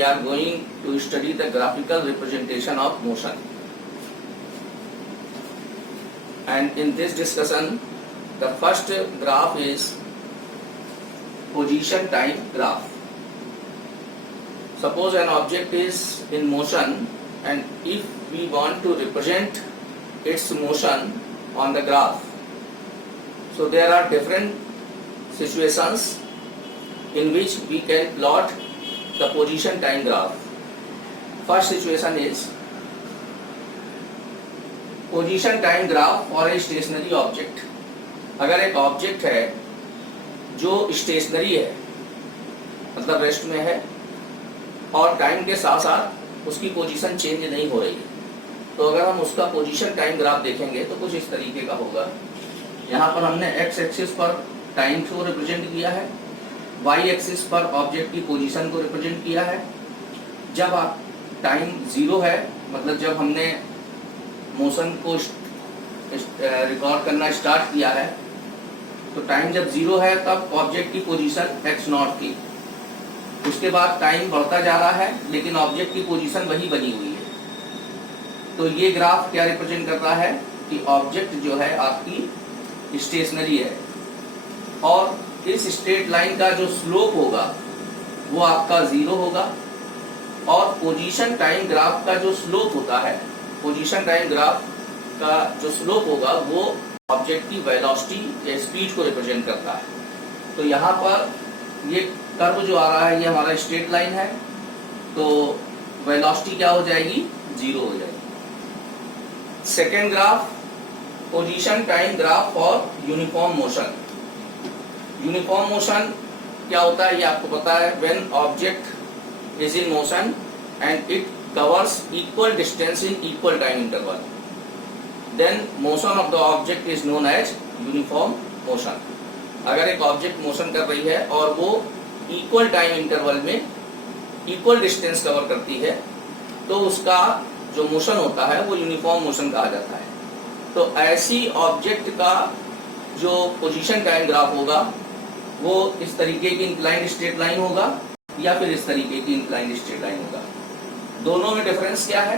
we are going to study the graphical representation of motion. And in this discussion, the first graph is position time graph. Suppose an object is in motion, and if we want to represent its motion on the graph, so there are different situations in which we can plot the position time graph. First situation is position time graph for a stationary object. अगर एक object है जो stationery है, मतलब rest में है, और time के साथ साथ उसकी पोजीशन चेंज नहीं हो रही है, तो अगर हम उसका पोजीशन टाइम ग्राफ देखेंगे तो कुछ इस तरीके का होगा. यहाँ पर हमने एक्स एक्सिस पर टाइम को रिप्रेजेंट किया है, वाई एक्सिस पर ऑब्जेक्ट की पोजीशन को रिप्रेजेंट किया है. जब आप टाइम जीरो है, मतलब जब हमने मोशन को रिकॉर्ड करना स्टार्ट किया है, तो टाइम जब जीरो है तब ऑब्जेक्ट की पोजीशन एक्स नॉट थी. उसके बाद टाइम बढ़ता जा रहा है लेकिन ऑब्जेक्ट की पोजीशन वही बनी हुई है. तो ये ग्राफ क्या रिप्रेजेंट कर रहा है कि ऑब्जेक्ट जो है आपकी स्टेशनरी है, और इस स्ट्रेट लाइन का जो स्लोप होगा वो आपका जीरो होगा, और पोजीशन टाइम ग्राफ का जो स्लोप होता है, पोजीशन टाइम ग्राफ का जो स्लोप होगा वो ऑब्जेक्ट की वेलोसिटी या स्पीड को रिप्रेजेंट करता है. तो यहाँ पर ये कर्व जो आ रहा है ये हमारा स्ट्रेट लाइन है, तो वेलोसिटी क्या हो जाएगी, जीरो हो जाएगी. Second graph position time graph for uniform motion. Uniform motion क्या होता है ये आपको पता है. When object is in motion and it covers equal distance in equal time interval, then motion of the object is known as uniform motion. अगर एक object motion कर रही है और वो इक्वल टाइम इंटरवल में इक्वल डिस्टेंस कवर करती है, तो उसका जो मोशन होता है वो यूनिफॉर्म मोशन कहा जाता है. तो ऐसी ऑब्जेक्ट का जो पोजीशन टाइम ग्राफ होगा वो इस तरीके की इंक्लाइंड स्ट्रेट लाइन होगा या फिर इस तरीके की इंक्लाइंड स्ट्रेट लाइन होगा. दोनों में डिफरेंस क्या है.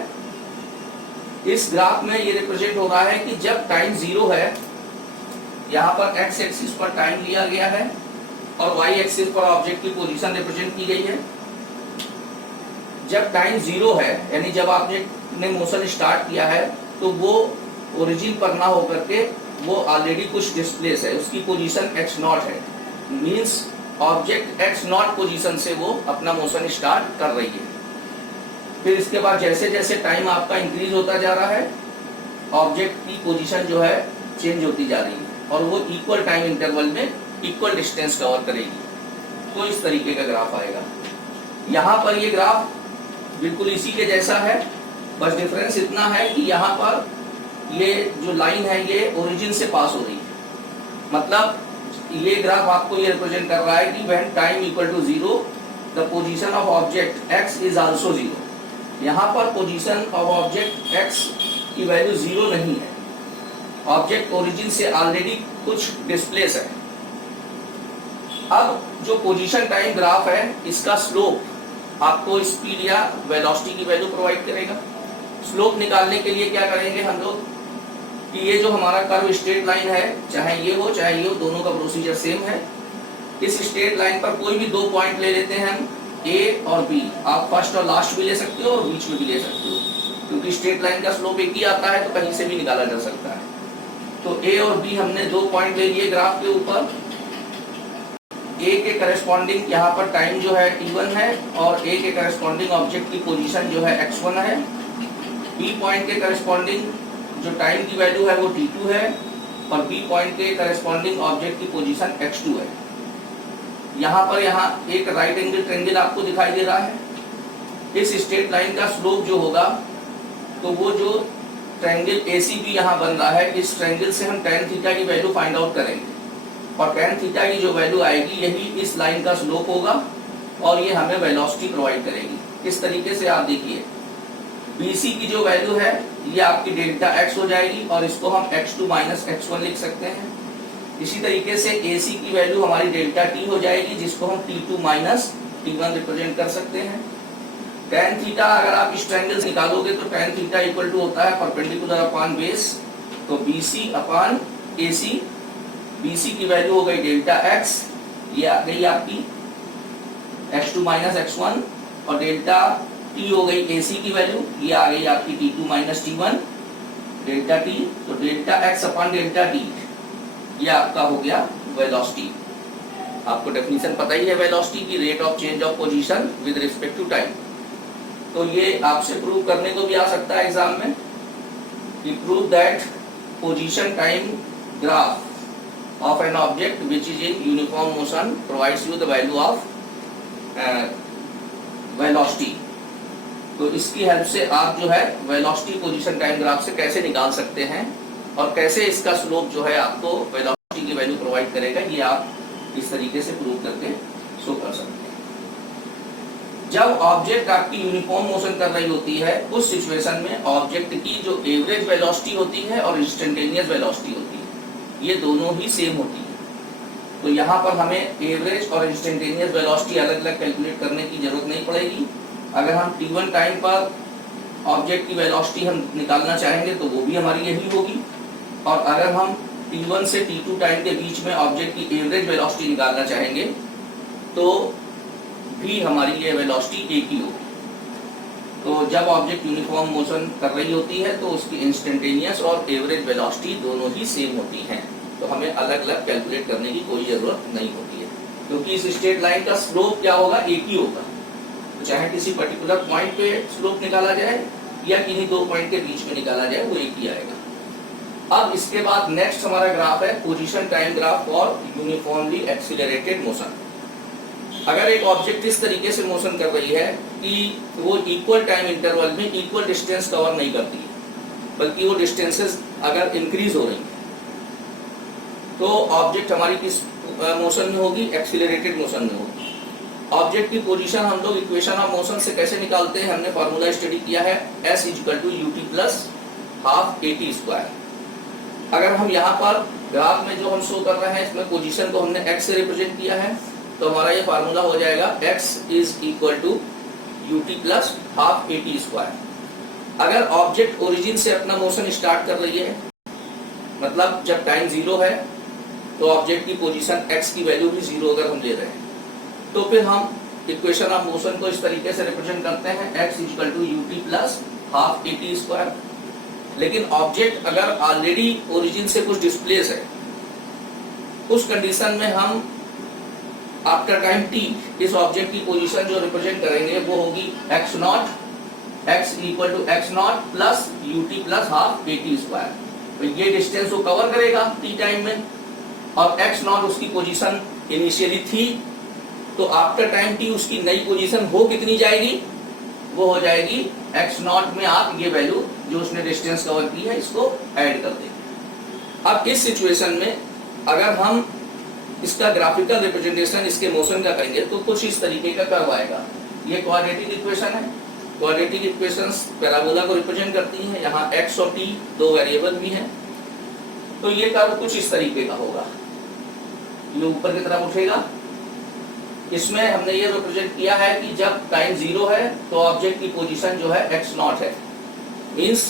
इस ग्राफ में ये रिप्रेजेंट हो रहा है कि जब टाइम जीरो है, यहाँ पर एक्स एक्सिस पर टाइम लिया गया है और वाई एक्सिस पर ऑब्जेक्ट की पोजीशन रिप्रेजेंट की गई है. जब टाइम जीरो है, यानी जब ऑब्जेक्ट ने मोशन स्टार्ट किया है, तो वो ओरिजिन पर ना होकर के वो ऑलरेडी कुछ डिस्प्लेस है, उसकी पोजीशन एक्स नॉट है. Means object x not position से वो अपना मोशन स्टार्ट कर रही है. फिर इसके बाद जैसे जैसे टाइम आपका इंक्रीज होता जा रहा है, ऑब्जेक्ट की पोजीशन जो है चेंज होती जा रही है और वो इक्वल टाइम इंटरवल में इक्वल डिस्टेंस कवर करेगी. तो इस तरीके का ग्राफ आएगा. यहाँ पर ये ग्राफ बिल्कुल इसी के जैसा है, बस डिफरेंस इतना है कि यहाँ पर ये जो लाइन है ये ओरिजिन से पास हो रही है. मतलब ये ग्राफ आपको ये रिप्रेजेंट कर रहा है कि when time equal to zero the position of object X is also zero. यहाँ पर पोजीशन ऑफ ऑब्जेक्ट एक्स की वैल्यू जीरो नहीं है, ऑब्जेक्ट ओरिजिन से ऑलरेडी कुछ डिस्प्लेस है. अब जो पोजीशन टाइम ग्राफ है इसका स्लोप आपको स्पीड या वेलोसिटी की वैल्यू प्रोवाइड करेगा. स्लोप निकालने के लिए क्या करेंगे हम लोग कि ये जो हमारा कर्व स्ट्रेट लाइन है, चाहे ये हो चाहे ये हो, दोनों का प्रोसीजर सेम है. इस स्ट्रेट लाइन पर कोई भी दो पॉइंट ले लेते हैं हम, ए और बी. आप फर्स्ट और लास्ट भी ले सकते हो और बीच में भी ले सकते हो, क्योंकि स्ट्रेट लाइन का स्लोप एक ही आता है तो कहीं से भी निकाला जा सकता है. तो ए और बी हमने दो पॉइंट ले लिए ग्राफ के ऊपर. ए के करस्पॉन्डिंग यहाँ पर टाइम जो है t1 है और ए के करस्पॉन्डिंग ऑब्जेक्ट की पोजीशन जो है x1 है. बी पॉइंट के करस्पॉन्डिंग जो टाइम की वैल्यू है वो t2 है और बी पॉइंट के करस्पॉन्डिंग ऑब्जेक्ट की पोजीशन x2 है. यहाँ पर एक राइट एंगल ट्रायंगल आपको दिखाई दे रहा है. इस स्ट्रेट लाइन का स्लोप जो होगा, तो वो जो ट्रायंगल ACB यहाँ बन रहा है, इस ट्रायंगल से हम tan थीटा की वैल्यू फाइंड आउट करेंगे, और tan थीटा की जो वैल्यू आएगी यही इस लाइन का स्लोप होगा और ये हमें वेलोसिटी प्रोवाइड करेगी. किस तरीके से आप देखिए, BC की जो वैल्यू है ये आपकी डेल्टा x हो जाएगी और इसको हम x2 माइनस x1 लिख सकते हैं. इसी तरीके से AC की वैल्यू हमारी डेल्टा T हो जाएगी, जिसको हम T2 माइनस T1 रिप्रेजेंट कर सकते हैं. tan थीटा अगर आप इस ट्रायंगल से निकालोगे तो tan थीटा इक्वल टू होता है परपेंडिकुलर अपॉन बेस, तो BC अपॉन AC। BC की वैल्यू हो गई डेल्टा x, ये आ गई आपकी x2 माइनस x1, और डेल्टा t हो गई AC की वैल्यू, ये आ गई आपकी t2 minus t1 delta t। तो delta x upon delta t ये आपका हो गया वेलोसिटी। आपको डेफिनेशन पता ही है वेलोसिटी की, rate of change of position with respect to time. तो ये आपसे प्रूव करने को भी आ सकता है एग्जाम में कि prove that position time graph of an object which is in uniform motion provides you the value of velocity. तो इसकी हेल्प से आप जो है वेलोसिटी पोजीशन टाइम ग्राफ से कैसे निकाल सकते हैं और कैसे इसका स्लोप जो है आपको वेलोसिटी की वैल्यू प्रोवाइड करेगा, ये आप इस तरीके से प्रूव करके शो कर सकते हैं। जब ऑब्जेक्ट आपकी यूनिफॉर्म मोशन कर रही होती है उस सिचुएशन में ऑब्जेक्ट की जो एवरेज वेलोसिटी होती है और इंस्टेंटेनियस वेलोसिटी होती है, ये दोनों ही सेम होती है। तो यहाँ पर हमें एवरेज और इंस्टेंटेनियस वेलोसिटी अलग अलग कैलकुलेट करने की जरूरत नहीं पड़ेगी। अगर हम t1 टाइम पर ऑब्जेक्ट की वेलोसिटी हम निकालना चाहेंगे तो वो भी हमारी यही होगी, और अगर हम t1 से t2 टाइम के बीच में ऑब्जेक्ट की एवरेज वेलोसिटी निकालना चाहेंगे तो भी हमारी ये वेलोसिटी एक ही होगी। तो जब ऑब्जेक्ट यूनिफॉर्म मोशन कर रही होती है तो उसकी इंस्टेंटेनियस और एवरेज वेलोसिटी दोनों ही सेम होती हैं, तो हमें अलग अलग कैलकुलेट करने की कोई जरूरत नहीं होती है, क्योंकि इस स्ट्रेट लाइन का स्लोप क्या होगा, एक ही होगा। चाहे किसी पर्टिकुलर पॉइंट पे स्लोप निकाला जाए या किन्हीं दो पॉइंट के बीच में निकाला जाए, वो एक ही आएगा। अब इसके बाद नेक्स्ट हमारा ग्राफ है position time graph for uniformly accelerated motion. अगर एक ऑब्जेक्ट इस तरीके से मोशन कर रही है कि वो इक्वल टाइम इंटरवल में इक्वल डिस्टेंस कवर नहीं करती है, बल्कि वो डिस्टेंसेस अगर इंक्रीज हो रही है, तो ऑब्जेक्ट हमारी किस मोशन में होगी, एक्सीलरेटेड मोशन में होगी। ऑब्जेक्ट की पोजीशन हम लोग इक्वेशन ऑफ मोशन से कैसे निकालते हैं, हमने फार्मूला स्टडी किया है s = ut + हाफ at²। अगर हम यहाँ पर ग्राफ में जो हम शो कर रहे हैं इसमें पोजीशन को हमने x से रिप्रेजेंट किया है, तो हमारा ये फार्मूला हो जाएगा x = ut + हाफ at²। अगर ऑब्जेक्ट ओरिजिन से अपना मोशन स्टार्ट कर रही है, मतलब जब टाइम 0 है तो ऑब्जेक्ट की पोजीशन x की वैल्यू भी 0 अगर हम ले रहे हैं, तो फिर हम इक्वेशन ऑफ मोशन को इस तरीके से रिप्रेजेंट करते हैं x = ut + हाफ at²। लेकिन ऑब्जेक्ट अगर ऑलरेडी ओरिजिन से कुछ डिस्प्लेस है, उस कंडीशन में हम आफ्टर टाइम t इस ऑब्जेक्ट की पोजीशन जो रिप्रेजेंट करेंगे वो होगी x0 x = x0 + ut + half at²। तो ये डिस्टेंस वो कवर करेगा t टाइम में, और x0 उसकी पोजीशन इनिशियली थी, तो आफ्टर टाइम t उसकी नई पोजीशन हो कितनी जाएगी, वो हो जाएगी x0 में आप ये वैल्यू जो उसने डिस्टेंस कवर की है इसको ऐड कर देंगे। अब इस सिचुएशन में अगर हम इसका ग्राफिकल रिप्रेजेंटेशन इसके मोशन का करेंगे तो कुछ इस तरीके का कर्व आएगा। ये क्वाड्रेटिक इक्वेशन है। क्वाड्रेटिक इक्वेशंस पैराबोला को रिप्रेजेंट करती हैं। यहाँ x और t दो वेरिएबल भी हैं, तो ये कर्व कुछ इस तरीके का होगा, ये ऊपर की तरफ उठेगा। इसमें हमने ये रिप्रेजेंट किया है कि जब टाइम 0 है तो ऑब्जेक्ट की पोजीशन जो है x0 है, मींस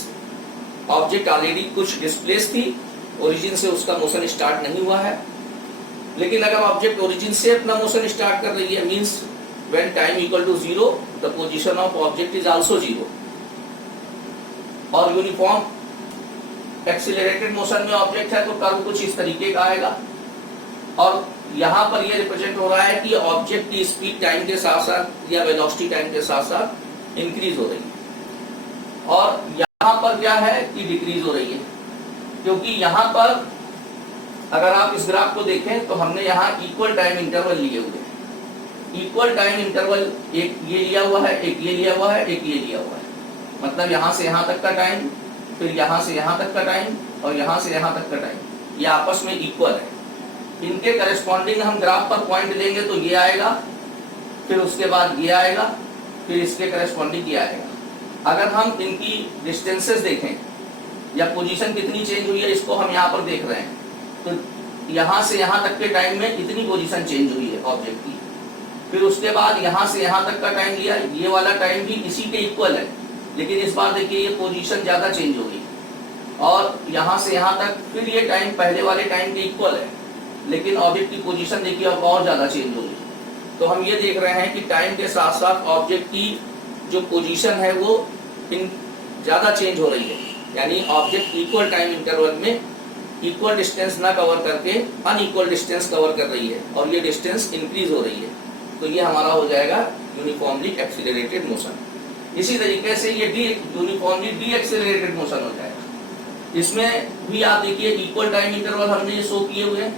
ऑब्जेक्ट ऑलरेडी कुछ डिस्प्लेस थी, ओरिजिन से उसका मोशन स्टार्ट नहीं हुआ है। लेकिन अगर ऑब्जेक्ट ओरिजिन से अपना मोशन स्टार्ट कर रही है, means when time = 0 the position of object is also 0, और यूनिफॉर्म एक्सीलरेटेड मोशन में ऑब्जेक्ट है तो कर्व कुछ इस तरीके का आएगा। और यहाँ पर ये रिप्रेजेंट हो रहा है कि ऑब्जेक्ट की स्पीड टाइम के साथ साथ या वेलोसिटी टाइम के साथ साथ इंक्रीज हो रही है, और यहाँ पर क्या है कि डिक्रीज हो रही है, क्योंकि यहाँ पर अगर आप इस ग्राफ को देखें तो हमने यहाँ इक्वल टाइम इंटरवल लिए हुए हैं। इक्वल टाइम इंटरवल एक ये लिया हुआ है, एक ये लिया हुआ है, एक ये लिया हुआ है, मतलब यहाँ से यहाँ तक का टाइम, फिर यहाँ से यहाँ तक का टाइम, और यहाँ से यहाँ तक का टाइम, ये आपस में इक्वल है। इनके करस्पॉन्डिंग हम ग्राफ पर पॉइंट देंगे तो ये आएगा, फिर उसके बाद ये आएगा, फिर इसके करस्पॉन्डिंग ये आएगा। अगर हम इनकी डिस्टेंसेस देखें या पोजीशन कितनी चेंज हुई है, इसको हम यहाँ पर देख रहे हैं, तो यहाँ से यहाँ तक के टाइम में इतनी पोजीशन चेंज हुई है ऑब्जेक्ट की, फिर उसके बाद यहाँ से यहाँ तक का टाइम लिया, ये वाला टाइम भी इसी के इक्वल है, लेकिन इस बार देखिए ये पोजीशन ज्यादा चेंज हो गई, और यहाँ से यहाँ तक फिर ये टाइम पहले वाले टाइम के इक्वल है, लेकिन ऑब्जेक्ट की पोजीशन देखिए अब और ज्यादा चेंज हो गई। तो हम ये देख रहे हैं कि टाइम के साथ साथ ऑब्जेक्ट की जो पोजीशन है वो ज्यादा चेंज हो रही है, यानी ऑब्जेक्ट इक्वल टाइम इंटरवल में इक्वल डिस्टेंस ना कवर करके अनइक्वल डिस्टेंस कवर कर रही है, और ये डिस्टेंस इंक्रीज हो रही है। तो ये हमारा हो जाएगा यूनिफॉर्मली एक्सीलरेटेड मोशन। इसी तरीके से ये यूनिफॉर्मली डी एक्सीलरेटेड मोशन हो जाएगा। इसमें भी आप देखिए इक्वल टाइम इंटरवल हमने ये शो किए हुए हैं,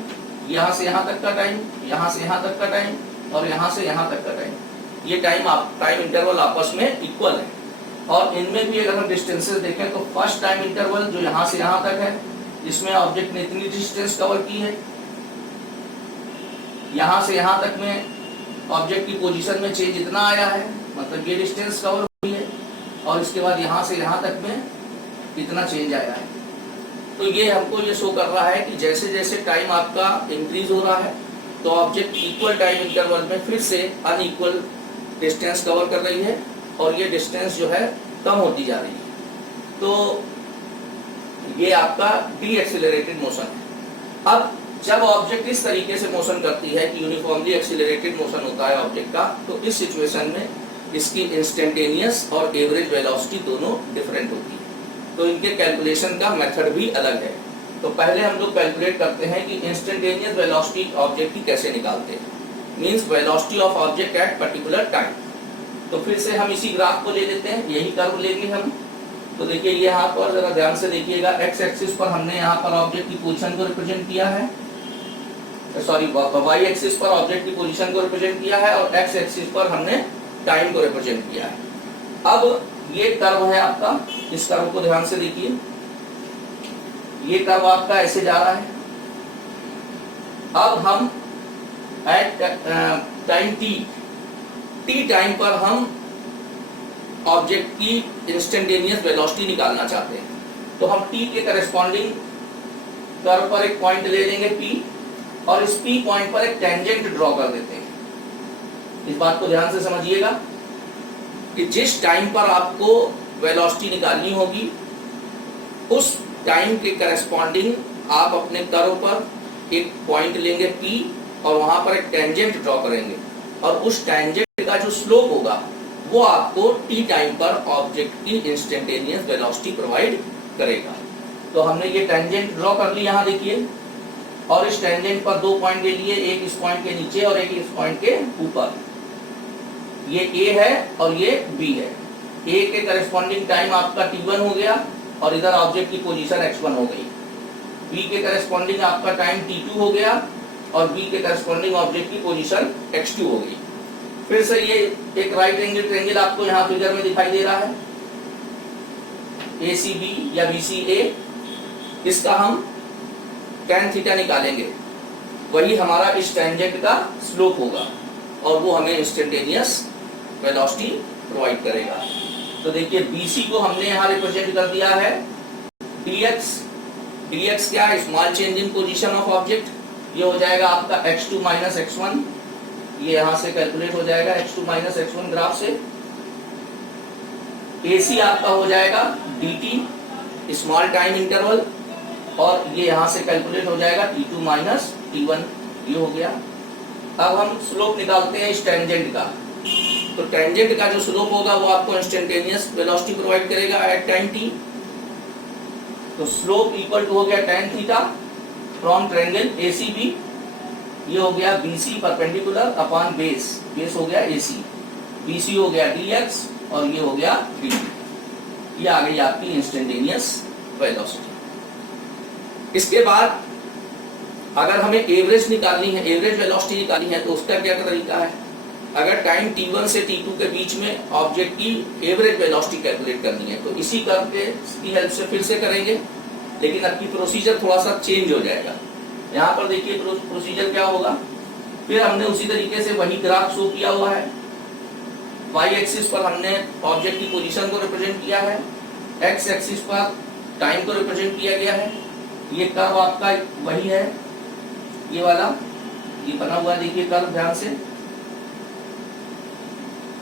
यहाँ से यहाँ तक का टाइम, यहाँ से यहाँ तक का टाइम, और यहाँ से यहाँ तक का टाइम। ये टाइम इंटरवल आपस में इक्वल है, और इनमें भी अगर हम डिस्टेंसेस देखें तो फर्स्ट टाइम इंटरवल जो यहाँ से यहाँ तक है, इसमें ऑब्जेक्ट ने इतनी डिस्टेंस कवर की है, यहाँ से यहाँ तक में ऑब्जेक्ट की पोजीशन में चेंज इतना आया है, मतलब ये डिस्टेंस कवर हुई है, और इसके बाद यहाँ से यहाँ तक में इतना चेंज आया है। तो ये हमको ये शो कर रहा है कि जैसे जैसे टाइम आपका इंक्रीज हो रहा है तो ऑब्जेक्ट इक्वल टाइम इंटरवल में फिर से अनइक्वल डिस्टेंस कवर कर रही है, और ये डिस्टेंस जो है कम होती जा रही है। तो ये आपका डी एक्सीलरेटेड मोशन है। अब जब ऑब्जेक्ट इस तरीके से मोशन करती है कि यूनिफॉर्मली एक्सीलरेटेड मोशन होता है ऑब्जेक्ट का, तो इस सिचुएशन में इसकी इंस्टेंटेनियस और एवरेज वेलोसिटी दोनों डिफरेंट होती है। तो इनके कैलकुलेशन का मेथड भी अलग है। तो पहले हम लोग कैलकुलेट करते हैं कि इंस्टेंटेनियस वेलोसिटी ऑब्जेक्ट की कैसे निकालते हैं, means velocity of object at particular time. तो फिर से हम इसी ग्राफ को ले लेते हैं, यही कर्व लेंगे हम। तो देखिए ये यहाँ पर जरा ध्यान से देखिएगा, एक्स एक्सिस पर हमने यहाँ पर ऑब्जेक्ट की पोजीशन को रिप्रेजेंट किया है, सॉरी वाई एक्सिस पर ऑब्जेक्ट की पोजीशन को रिप्रेजेंट किया है, और एक्स एक्सिस पर हमने टाइम को रिप्रेजेंट किया है। अब ये कर्व है आपका, इस कर्व को ध्यान से देखिए, ये कर्व आपका ऐसे जा रहा है। अब हम एट टाइम टी टाइम पर हम ऑब्जेक्ट की इंस्टेंटेनियस वेलोसिटी निकालना चाहते हैं। तो हम टी के करस्पॉन्डिंग कर्व पर एक पॉइंट ले लेंगे पी, और इस पी पॉइंट पर एक टेंजेंट ड्रॉ कर देते हैं। इस बात को ध्यान से समझिएगा कि जिस टाइम पर आपको वेलोसिटी निकालनी होगी उस टाइम के करस्पॉन्डिंग आप अपने कर्व पर एक पॉइंट लेंगे पी, और वहां पर एक टेंजेंट ड्रॉ करेंगे, और उस टेंजेंट का जो स्लोप होगा वो आपको टी टाइम पर ऑब्जेक्ट की इंस्टेंटेनियस वेलोसिटी प्रोवाइड करेगा। तो हमने ये टेंजेंट ड्रॉ कर ली, यहाँ देखिए, और इस टेंजेंट पर दो पॉइंट ले लिए, एक इस पॉइंट के नीचे और एक इस पॉइंट के ऊपर। ये ए है और ये बी है। ए के करस्पॉन्डिंग टाइम आपका t1 हो गया, और इधर ऑब्जेक्ट की पोजीशन x1 हो गई। बी के करस्पॉन्डिंग आपका टाइम t2 हो गया, और बी के करस्पॉन्डिंग ऑब्जेक्ट की पोजीशन x2 हो गई। फिर से ये एक राइट एंगल ट्रायंगल आपको यहाँ फिगर में दिखाई दे रहा है, ACB या BCA। इसका हम tan थीटा निकालेंगे, वही हमारा इस टेंजेंट का स्लोप होगा, और वो हमें इंस्टेंटेनियस वेलोसिटी प्रोवाइड करेगा। तो देखिए BC को हमने यहाँ रिप्रेजेंट कर दिया है dx क्या है, small change in position of object. ये हो जाएगा आपका x2 माइनस x1, ये यहाँ से कैलकुलेट हो जाएगा x2 माइनस x1 ग्राफ से। AC आपका हो जाएगा dt स्मॉल टाइम इंटरवल, और ये यहाँ से कैलकुलेट हो जाएगा t2 माइनस t1, ये हो गया। अब हम स्लोप निकालते हैं इस टेंजेंट का। तो टेंजेंट का जो स्लोप होगा वो आपको इंस्टेंटेनियस वेलोसिटी प्रोवाइड करेगा एट टाइम t। तो स्लोप इक्वल टू हो गया tan theta from triangle ACB, ये हो गया BC perpendicular upon base, base हो गया AC, BC हो गया dx, और ये हो गया dt। ये आ गई आपकी इंस्टेंटेनियस वेलोसिटी। इसके बाद अगर हमें एवरेज निकालनी है, एवरेज वेलोसिटी निकालनी है, तो उसका क्या तरीका है। अगर टाइम t1 से t2 के बीच में ऑब्जेक्ट की एवरेज वेलोसिटी कैलकुलेट करनी है, तो इसी कर्व की हेल्प से फिर से करेंगे, लेकिन अब की प्रोसीजर थोड़ा सा चेंज हो जाएगा। यहाँ पर देखिए प्रोसीजर क्या होगा, फिर हमने उसी तरीके से वही ग्राफ शो किया हुआ है। y एक्सिस पर हमने ऑब्जेक्ट की पोजीशन को रिप्रेजेंट किया है, x एक्सिस पर टाइम को रिप्रेजेंट किया गया है। ये कर्व आपका वही है, ये वाला, ये बना हुआ देखिए कर्व ध्यान से।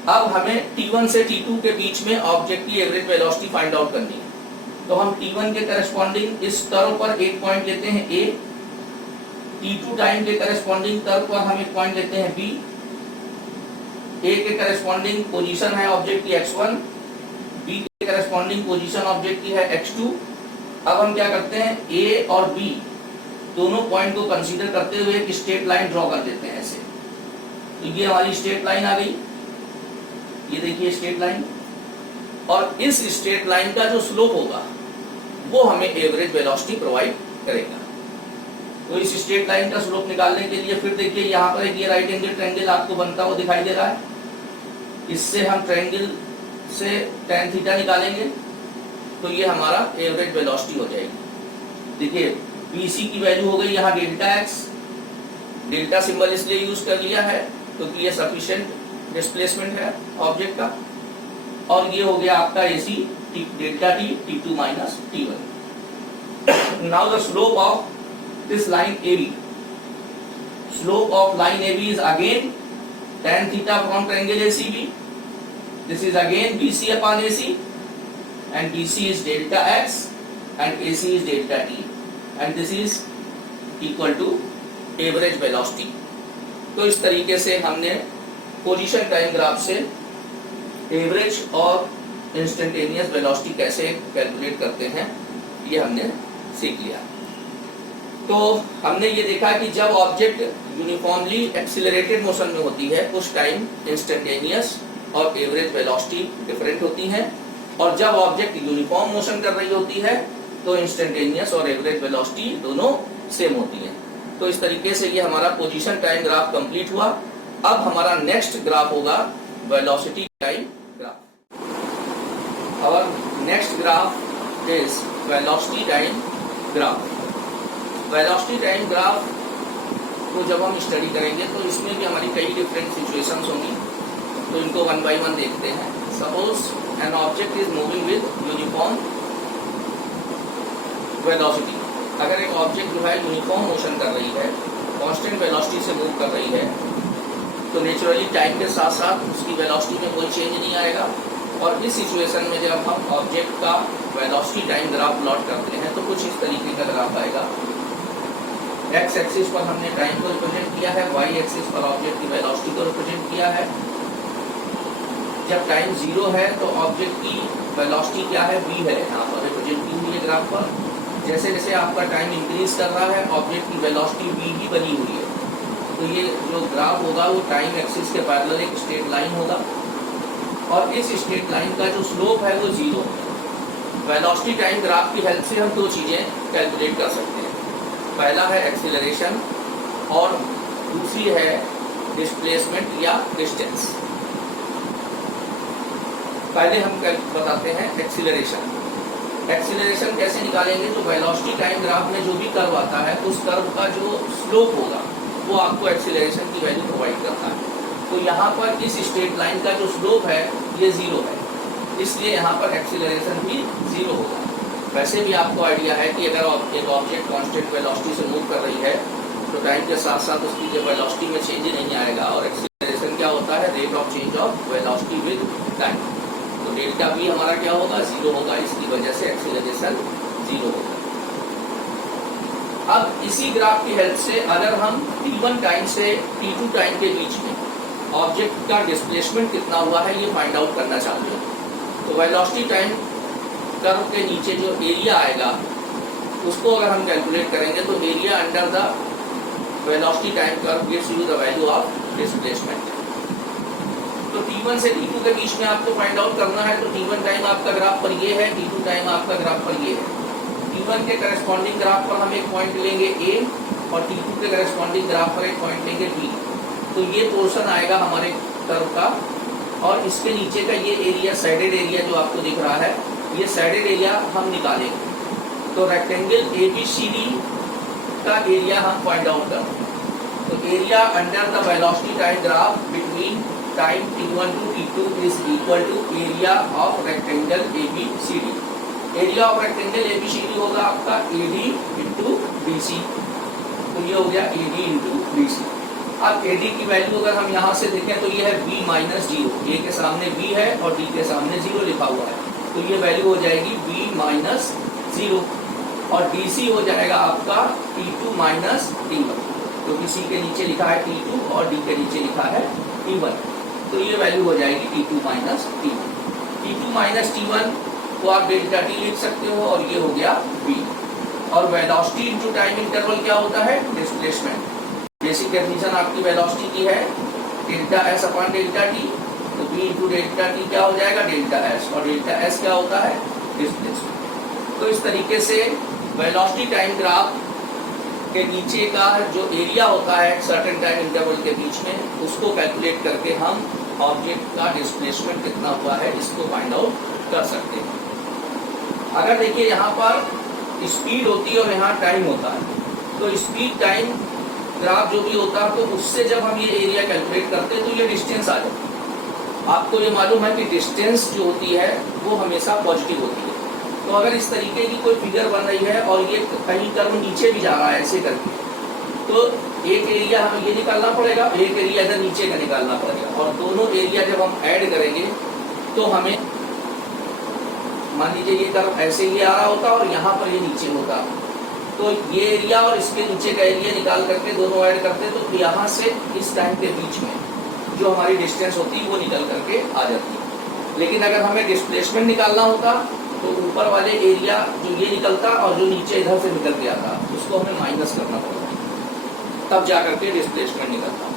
अब हमें T1 से T2 के बीच में ऑब्जेक्ट की एवरेज वेलोसिटी फाइंड आउट करनी है। तो हम T1 के करस्पॉन्डिंग इस कर्व पर एक पॉइंट लेते हैं A, T2 टाइम के करस्पॉन्डिंग कर्व पर हम एक पॉइंट लेते हैं B, A के करस्पॉन्डिंग पोजीशन है ऑब्जेक्ट की x1, B के करस्पॉन्डिंग पोजीशन ऑब्जेक्ट की है x2। अब हम क्या करते हैं, A और B दोनों पॉइंट को कंसीडर करते हुए एक स्ट्रेट लाइन ड्रॉ कर देते हैं ऐसे। तो ये हमारी स्ट्रेट लाइन आ गई, ये देखिए स्ट्रेट लाइन, और इस स्ट्रेट लाइन का जो स्लोप होगा वो हमें एवरेज वेलोसिटी प्रोवाइड करेगा। तो इस स्ट्रेट लाइन का स्लोप निकालने के लिए फिर देखिए यहाँ पर एक ये राइट एंगल ट्रायंगल आपको बनता हुआ दिखाई दे रहा है। इससे हम ट्रायंगल से tan थीटा निकालेंगे तो ये हमारा एवरेज वेलोसिटी हो जाएगी। देखिए BC की वैल्यू हो गई यहाँ डेल्टा x, डेल्टा सिंबल इसलिए यूज कर लिया है क्योंकि ये सफिशिएंट डिस्प्लेसमेंट है ऑब्जेक्ट का, और ये हो गया आपका AC delta T T2 minus T1। Now the slope of this line AB, slope of line AB is again tan theta from triangle ACB. This is again BC upon AC, and BC is delta x and AC is delta T, and this is equal to average velocity. तो इस तरीके से हमने position time graph से average और instantaneous velocity कैसे calculate करते हैं ये हमने सीख लिया। तो हमने ये देखा कि जब ऑब्जेक्ट यूनिफॉर्मली एक्सीलरेटेड मोशन में होती है उस टाइम इंस्टेंटेनियस और एवरेज वेलोसिटी डिफरेंट होती हैं, और जब ऑब्जेक्ट यूनिफॉर्म मोशन कर रही होती है तो इंस्टेंटेनियस और एवरेज वेलोसिटी दोनों सेम होती हैं। तो इस तरीके से ये हमारा पोजीशन टाइम ग्राफ कंप्लीट हुआ। अब हमारा नेक्स्ट ग्राफ होगा वेलोसिटी टाइम ग्राफ। और next graph is velocity time graph. Velocity time graph को जब हम स्टडी करेंगे तो इसमें भी हमारी कई डिफरेंट सिचुएशंस होंगी, तो इनको वन बाय वन देखते हैं। Suppose an object is moving with uniform velocity. अगर एक ऑब्जेक्ट जो है यूनिफॉर्म मोशन कर रही है, कांस्टेंट वेलोसिटी से मूव कर रही है, तो नेचुरली टाइम के साथ साथ उसकी वेलोसिटी में कोई चेंज नहीं आएगा। और इस सिचुएशन में जब हम ऑब्जेक्ट का वेलोसिटी टाइम ग्राफ प्लॉट करते हैं तो कुछ इस तरीके का ग्राफ आएगा। एक्स एक्सिस पर हमने टाइम को रिप्रेजेंट किया है, वाई एक्सिस पर ऑब्जेक्ट की वेलोसिटी को रिप्रेजेंट किया है। जब टाइम 0 है तो ऑब्जेक्ट की वेलोसिटी क्या है, v है, यहाँ पर रिप्रेजेंट की हुई है ग्राफ पर। जैसे जैसे आपका टाइम इंक्रीज कर रहा है ऑब्जेक्ट की वेलोसिटी v ही बनी हुई है। तो ये जो ग्राफ होगा वो टाइम एक्सिस के पैरेलल एक स्ट्रेट लाइन होगा, और इस स्ट्रेट लाइन का जो स्लोप है वो 0 है। वेलोसिटी टाइम ग्राफ की हेल्प से हम दो चीज़ें कैलकुलेट कर सकते हैं। पहला है एक्सीलरेशन और दूसरी है डिस्प्लेसमेंट या डिस्टेंस। पहले हम बताते हैं एक्सीलरेशन। एक्सीलरेशन कैसे निकालेंगे, तो वेलोसिटी टाइम ग्राफ में जो भी कर्व आता है उस कर्व का जो स्लोप होगा वो आपको एक्सीलरेशन की वैल्यू प्रोवाइड करता है। तो यहाँ पर इस स्ट्रेट लाइन का जो स्लोप है ये 0 है, इसलिए यहाँ पर एक्सीलरेशन भी 0 होगा। वैसे भी आपको आइडिया है कि अगर एक ऑब्जेक्ट कांस्टेंट वेलोसिटी से मूव कर रही है तो टाइम के साथ साथ उसकी जो वेलोसिटी में चेंज नहीं आएगा, और एक्सीलरेशन क्या होता है, rate of change of velocity with time. तो डेल्टा v हमारा क्या होगा, 0 होगा, इसकी वजह से एक्सीलरेशन 0 होगा। अब इसी ग्राफ की हेल्प से अगर हम t1 टाइम से t2 टाइम के बीच में ऑब्जेक्ट का डिस्प्लेसमेंट कितना हुआ है ये फाइंड आउट करना चाहते हैं, तो वेलोसिटी टाइम कर्व के नीचे जो एरिया आएगा उसको अगर हम कैलकुलेट करेंगे तो area under the velocity time curve gives you the value of displacement. तो t1 से t2 के बीच में आपको फाइंड आउट करना है, तो t1 टाइम आपका ग्राफ पर ये है, t2 टाइम आपका ग्राफ पर ये है। t1 के करस्पॉन्डिंग ग्राफ पर हम एक पॉइंट लेंगे a और t2 के करस्पॉन्डिंग ग्राफ पर एक पॉइंट लेंगे b। तो ये पोर्शन आएगा हमारे कर्व का, और इसके नीचे का ये एरिया साइडेड एरिया जो आपको दिख रहा है, ये साइडेड एरिया हम निकालेंगे। तो रेक्टेंगल ABCD का एरिया हम फाइंड आउट करेंगे। तो area under the velocity time graph between time t1 to t2 is equal to area of rectangle ABCD। Area of rectangle ABCD होगा आपका AD into BC। तो ये हो गया AD into BC। अब AD की वैल्यू अगर हम यहाँ से देखें तो ये है v माइनस जीरो, ए के सामने v है और d के सामने जीरो लिखा हुआ है, तो ये वैल्यू हो जाएगी v माइनस जीरो, और DC हो जाएगा आपका T2 माइनस T1, क्योंकि C के नीचे लिखा है T2 और D के नीचे लिखा है T1, तो ये वैल्यू हो जाएगी T2 minus T1। T2 minus T1 को आप डेल्टा T लिख सकते हो, और ये हो गया V। और वेलोसिटी इनटू टाइम इंटरवल क्या होता है? डिस्प्लेसमेंट। बेसिक डेफिनेशन आपकी वेलोसिटी की है delta S upon delta T, तो V इंटू डेल्टा T क्या हो जाएगा? डेल्टा S, और डेल्टा S क्या होता है? डिस्प्लेसमेंट। तो इस तरीके से वेलोसिटी टाइम ग्राफ के नीचे का जो एरिया होता है सर्टेन टाइम इंटरवल के बीच में, उसको कैलकुलेट करके हम ऑब्जेक्ट का डिस्प्लेसमेंट कितना हुआ है इसको फाइंड आउट कर सकते हैं। अगर देखिए यहाँ पर स्पीड होती है और यहाँ टाइम होता है, तो स्पीड टाइम ग्राफ जो भी होता है, तो उससे जब हम ये एरिया कैलकुलेट करते हैं तो ये डिस्टेंस आ जाती है। आपको ये मालूम है कि डिस्टेंस जो होती है वो हमेशा पॉजिटिव होती है। तो अगर इस तरीके की कोई फिगर बन रही है और ये कहीं कर्व नीचे भी जा रहा है ऐसे करके, तो एक एरिया हमें ये निकालना पड़ेगा, एक एरिया इधर नीचे का निकालना पड़ेगा, और दोनों एरिया जब हम ऐड करेंगे तो हमें मान लीजिए ये कर्व ऐसे ही आ रहा होता और यहाँ पर ये नीचे होता, तो ये एरिया और इसके नीचे का एरिया निकाल करके दोनों ऐड करते, तो यहाँ से इस टाइम के बीच में जो हमारी डिस्टेंस होती है वो निकल करके आ जाती है। लेकिन अगर हमें डिस्प्लेसमेंट निकालना होता तो ऊपर वाले एरिया जो ये निकलता और जो नीचे इधर से निकल के आता, उसको हमें माइनस करना पड़ता, तब जा करके डिस्प्लेसमेंट निकलता।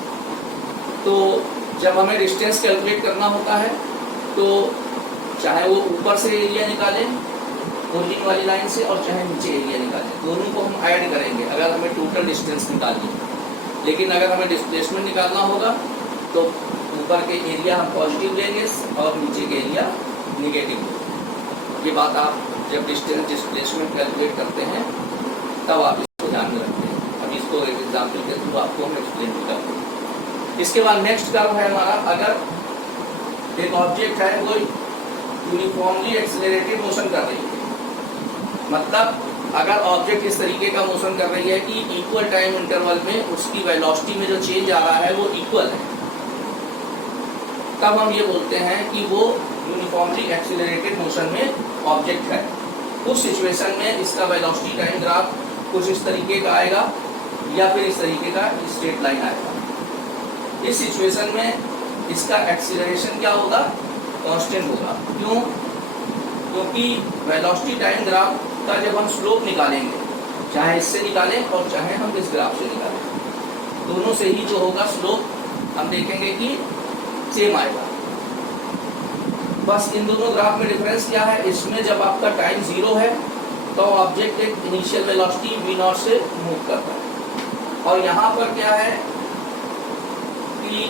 तो जब हमें डिस्टेंस कैलकुलेट करना होता है तो चाहे वो ऊपर से एरिया निकालें ओरिजिन वाली लाइन से, और चाहे नीचे एरिया निकालें, दोनों को हम ऐड करेंगे अगर हमें टोटल डिस्टेंस निकालनी है। लेकिन अगर हमें डिस्प्लेसमेंट निकालना होगा तो ऊपर के एरिया हम पॉजिटिव लेंगे और नीचे के एरिया निगेटिव लेंगे। ये बात आप जब डिस्टेंस डिस्प्लेसमेंट कैलकुलेट करते हैं तब आप इसको ध्यान में रखते हैं। अब इसको एक एग्जाम्पल के थ्रू आपको हम एक्सप्लेन भी करते हैं। इसके बाद नेक्स्ट कर्व है हमारा, अगर एक ऑब्जेक्ट है वो यूनिफॉर्मली एक्सेलरेटेड मोशन कर रही है, मतलब अगर ऑब्जेक्ट इस तरीके का मोशन कर रही है कि इक्वल टाइम इंटरवल में उसकी वेलोसिटी में जो चेंज आ रहा है वो इक्वल है, तब हम ये बोलते हैं कि वो यूनिफॉर्मली एक्सेलरेटेड मोशन में ऑब्जेक्ट है। उस सिचुएशन में इसका वेलोसिटी टाइम ग्राफ कुछ इस तरीके का आएगा या फिर इस तरीके का स्ट्रेट लाइन आएगा। इस सिचुएशन में इसका एक्सीलरेशन क्या होगा? कांस्टेंट होगा। क्यों? क्योंकि वेलोसिटी टाइम ग्राफ का जब हम स्लोप निकालेंगे, चाहे इससे निकालें और चाहे हम इस ग्राफ से निकालें, दोनों से ही जो होगा स्लोप हम देखेंगे कि सेम आएगा। बस इन दोनों ग्राफ में डिफरेंस क्या है? इसमें जब आपका टाइम जीरो है तो ऑब्जेक्ट एक इनिशियल वेलोसिटी v0 से मूव करता है, और यहाँ पर क्या है कि